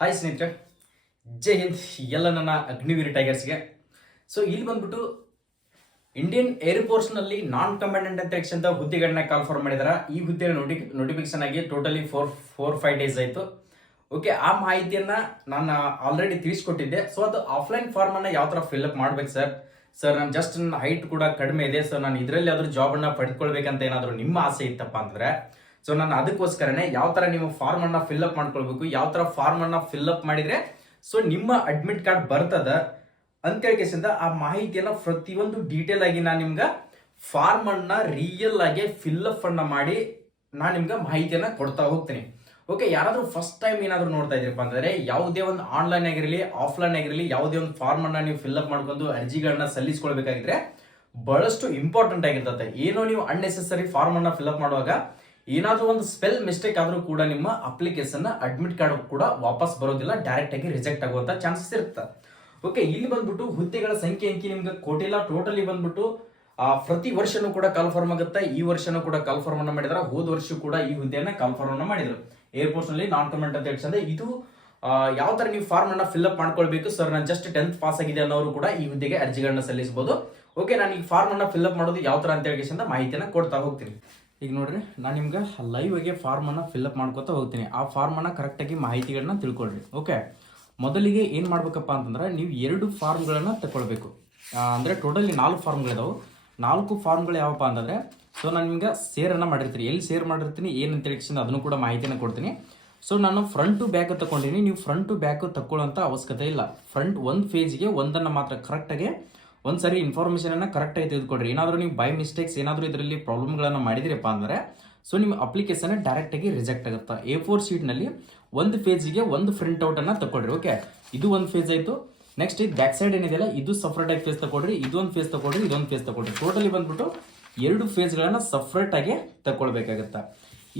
Hi ಸ್ನೇಹಿತರೆ. ಜೈ ಹಿಂದ್. ಎಲ್ಲ ನನ್ನ ಅಗ್ನಿವೀರ್ ಟೈಗರ್ಸ್ಗೆ. ಸೊ ಇಲ್ಲಿ ಬಂದ್ಬಿಟ್ಟು ಇಂಡಿಯನ್ ಏರ್ಫೋರ್ಸ್ನಲ್ಲಿ ನಾನ್ ಕಮಾಂಡೆಂಟ್ ಅಂತ ಅಂತ ಹುದ್ದೆಗಳನ್ನ ಫಾರ್ ಮಾಡಿದಾರೆ. ಈ ಹುದ್ದೆ ನೋಟಿ ನೋಟಿಫಿಕೇಶನ್ ಆಗಿ totally four four five days ಆಯಿತು. ಓಕೆ ಆ ಮಾಹಿತಿಯನ್ನ ನಾನು ಆಲ್ರೆಡಿ ತಿಳಿಸ್ಕೊಟ್ಟಿದ್ದೆ. ಸೊ ಅದು ಆಫ್ಲೈನ್ ಫಾರ್ಮ್ ಅನ್ನ ಯಾವ ಥರ ಫಿಲ್ಅಪ್ ಮಾಡ್ಬೇಕು ಸರ್ ಸರ್ ನಾನು ಜಸ್ಟ್ ನನ್ನ ಹೈಟ್ ಕೂಡ ಕಡಿಮೆ ಇದೆ. ಸರ್ ನಾನು ಇದರಲ್ಲಿ ಆದ್ರೂ ಜಾಬನ್ನು ಪಡ್ಕೊಳ್ಬೇಕಂತ ಏನಾದರೂ ನಿಮ್ಮ ಆಸೆ ಇತ್ತಪ್ಪ ಅಂತಂದ್ರೆ ಸೊ ನಾನು ಅದಕ್ಕೋಸ್ಕರನೇ ಯಾವ ಥರ ನೀವು ಫಾರ್ಮ್ ಅನ್ನ ಫಿಲ್ಅಪ್ ಮಾಡ್ಕೊಳ್ಬೇಕು, ಯಾವ ಥರ ಫಾರ್ಮ್ ಅನ್ನ ಫಿಲ್ಅಪ್ ಮಾಡಿದ್ರೆ ಸೊ ನಿಮ್ಮ ಅಡ್ಮಿಟ್ ಕಾರ್ಡ್ ಬರ್ತದ ಅಂತೇಳಿಕೆಸಿಂದ ಆ ಮಾಹಿತಿಯನ್ನ ಪ್ರತಿಯೊಂದು ಡೀಟೇಲ್ ಆಗಿ ನಾನು ನಿಮ್ಗೆ ಫಾರ್ಮ್ ಅನ್ನ ರಿಯಲ್ ಆಗಿ ಫಿಲ್ಅಪ್ ಅನ್ನ ಮಾಡಿ ನಾನು ನಿಮ್ಗೆ ಮಾಹಿತಿಯನ್ನ ಕೊಡ್ತಾ ಹೋಗ್ತೀನಿ. ಓಕೆ ಯಾರಾದರೂ ಫಸ್ಟ್ ಟೈಮ್ ಏನಾದರೂ ನೋಡ್ತಾ ಇದ್ರಪ್ಪ ಅಂತಂದ್ರೆ, ಯಾವುದೇ ಒಂದು ಆನ್ಲೈನ್ ಆಗಿರಲಿ ಆಫ್ಲೈನ್ ಆಗಿರಲಿ, ಯಾವುದೇ ಒಂದು ಫಾರ್ಮ್ ಅನ್ನ ನೀವು ಫಿಲ್ಅಪ್ ಮಾಡ್ಕೊಂಡು ಅರ್ಜಿಗಳನ್ನ ಸಲ್ಲಿಸ್ಕೊಳ್ಬೇಕಾಗಿದ್ರೆ, ಬಹಳಷ್ಟು ಇಂಪಾರ್ಟೆಂಟ್ ಆಗಿರ್ತದೆ ಏನೋ ನೀವು ಅನ್ನೆಸೆಸರಿ ಫಾರ್ಮ್ ಅನ್ನ ಫಿಲ್ಅಪ್ ಮಾಡುವಾಗ ಏನಾದ್ರೂ ಒಂದು ಸ್ಪೆಲ್ ಮಿಸ್ಟೇಕ್ ಆದರೂ ಕೂಡ ನಿಮ್ಮ ಅಪ್ಲಿಕೇಶನ್ ಅಡ್ಮಿಟ್ ಕಾರ್ಡ್ ಕೂಡ ವಾಪಸ್ ಬರೋದಿಲ್ಲ ಡೈರೆಕ್ಟ್ ಆಗಿ ರಿಜೆಕ್ಟ್ ಆಗುವಂತ ಚಾನ್ಸಸ್ ಇರುತ್ತೆ. ಓಕೆ ಇಲ್ಲಿ ಬಂದ್ಬಿಟ್ಟು ಹುದ್ದೆಗಳ ಸಂಖ್ಯೆ ಅಂಕಿ ನಿಮ್ಗೆ ಕೊಟ್ಟಿಲ್ಲ ಟೋಟಲಿ ಬಂದ್ಬಿಟ್ಟು ಪ್ರತಿ ವರ್ಷನೂ ಕೂಡ ಕನ್ಫರ್ಮ್ ಆಗುತ್ತೆ, ಈ ವರ್ಷನೂ ಕೂಡ ಕನ್ಫರ್ಮ್ ಅನ್ನ ಮಾಡಿದ್ರೆ, ಹೋದ ವರ್ಷ ಕೂಡ ಈ ಹುದ್ದೆಯನ್ನ ಕನ್ಫರ್ಮ್ ಅನ್ನ ಮಾಡಿದ್ರು. ಏರ್ಪೋರ್ಟ್ಸ್ನಲ್ಲಿ ನಾನ್ ಕಮೆಂಟ್ ಅಂತ ಹೇಳ್ಸಂದ್ರೆ ಇದು ಯಾವ ತರ ನೀವು ಫಾರ್ಮ್ ಅನ್ನ ಫಿಲ್ಅಪ್ ಮಾಡ್ಕೊಳ್ಬೇಕು ಸರ್ ನಾನು ಜಸ್ಟ್ ಟೆಂತ್ ಪಾಸ್ ಆಗಿದೆ ಅನ್ನೋರು ಕೂಡ ಈ ಹುದ್ದೆಗೆ ಅರ್ಜಿಗಳನ್ನ ಸಲ್ಲಿಸಬಹುದು ಓಕೆ ನಾನು ಈ ಫಾರ್ಮ್ ಅನ್ನ ಫಿಲ್ಅಪ್ ಮಾಡೋದು ಯಾವ ತರ ಅಂತ ಹೇಳಿ ಮಾಹಿತಿಯನ್ನು ಕೊಡ್ತಾ ಹೋಗ್ತೀನಿ. ಈಗ ನೋಡ್ರಿ, ನಾನು ನಿಮ್ಗೆ ಲೈವ್ ಆಗಿ ಫಾರ್ಮ್ ಅನ್ನ ಫಿಲ್ಅಪ್ ಮಾಡ್ಕೊತಾ ಹೋಗ್ತೀನಿ. ಆ ಫಾರ್ಮ್ ಅನ್ನ ಕರೆಕ್ಟ್ ಆಗಿ ಮಾಹಿತಿಗಳನ್ನ ತಿಳ್ಕೊಳ್ರಿ ಓಕೆ ಮೊದಲಿಗೆ ಏನು ಮಾಡ್ಬೇಕಪ್ಪ ಅಂತಂದ್ರೆ, ನೀವು ಎರಡು ಫಾರ್ಮ್ಗಳನ್ನ ತಗೊಳ್ಬೇಕು ಅಂದರೆ ಟೋಟಲಿ ನಾಲ್ಕು ಫಾರ್ಮ್ಗಳಿದಾವೆ ನಾಲ್ಕು ಫಾರ್ಮ್ಗಳು ಯಾವಪ್ಪ ಅಂತಂದ್ರೆ ಸೊ ನಾನು ನಿಮ್ಗೆ ಸೇರನ್ನು ಮಾಡಿರ್ತೀನಿ. ಎಲ್ಲಿ ಸೇರ್ ಮಾಡಿರ್ತೀನಿ ಏನಂತ ಹೇಳಿ ಅದನ್ನು ಕೂಡ ಮಾಹಿತಿನ ಕೊಡ್ತೀನಿ. ಸೊ ನಾನು ಫ್ರಂಟ್ ಟು ಬ್ಯಾಕ್ ತಗೊಂಡಿನಿ. ನೀವು ಫ್ರಂಟ್ ಟು ಬ್ಯಾಕ್ ತಗೊಳ್ಳೋಂಥ ಅವಶ್ಯಕತೆ ಇಲ್ಲ. ಫ್ರಂಟ್ ಒಂದು ಫೇಜ್ಗೆ ಒಂದನ್ನು ಮಾತ್ರ ಕರೆಕ್ಟಾಗಿ ಒಂದು ಸರಿ ಅನ್ನ ಕರೆಕ್ಟಾಗಿ ತೆಗೆದುಕೊಡ್ರಿ. ಏನಾದರೂ ನೀವು ಬೈ ಮಿಸ್ಟೇಕ್ಸ್ ಏನಾದರೂ ಇದರಲ್ಲಿ ಪ್ರಾಬ್ಲಮ್ಗಳನ್ನು ಮಾಡಿದಿರಪ್ಪ ಅಂದರೆ ಸೊ ನಿಮ್ಮ ಅಪ್ಲಿಕೇಶನ್ ಡೈರೆಕ್ಟಾಗಿ ರಿಜೆಕ್ಟ್ ಆಗುತ್ತೆ. ಎ ಫೋರ್ ಶೀಟ್ನಲ್ಲಿ ಒಂದು ಫೇಜಿಗೆ ಒಂದು ಪ್ರಿಂಟ್ ಔಟ್ ಅನ್ನ ತಗೊಳ್ರಿ ಓಕೆ ಇದು ಒಂದು ಫೇಜ್ ಆಯಿತು. ನೆಕ್ಸ್ಟ್ ಇದು ಬ್ಯಾಕ್ ಸೈಡ್ ಏನಿದೆಯಲ್ಲ, ಇದು ಸಪ್ರೇಟ್ ಆಗಿ ಫೇಸ್ ತಗೊಳ್ರಿ ಇದೊಂದು ಫೇಸ್ ತಗೊಳ್ರಿ ಇದೊಂದು ಫೇಸ್ ತಗೊಳ್ರಿ ಟೋಟಲಿ ಬಂದ್ಬಿಟ್ಟು ಎರಡು ಫೇಸ್ಗಳನ್ನು ಸಪ್ರೇಟ್ ಆಗಿ ತಗೊಳ್ಬೇಕಾಗತ್ತೆ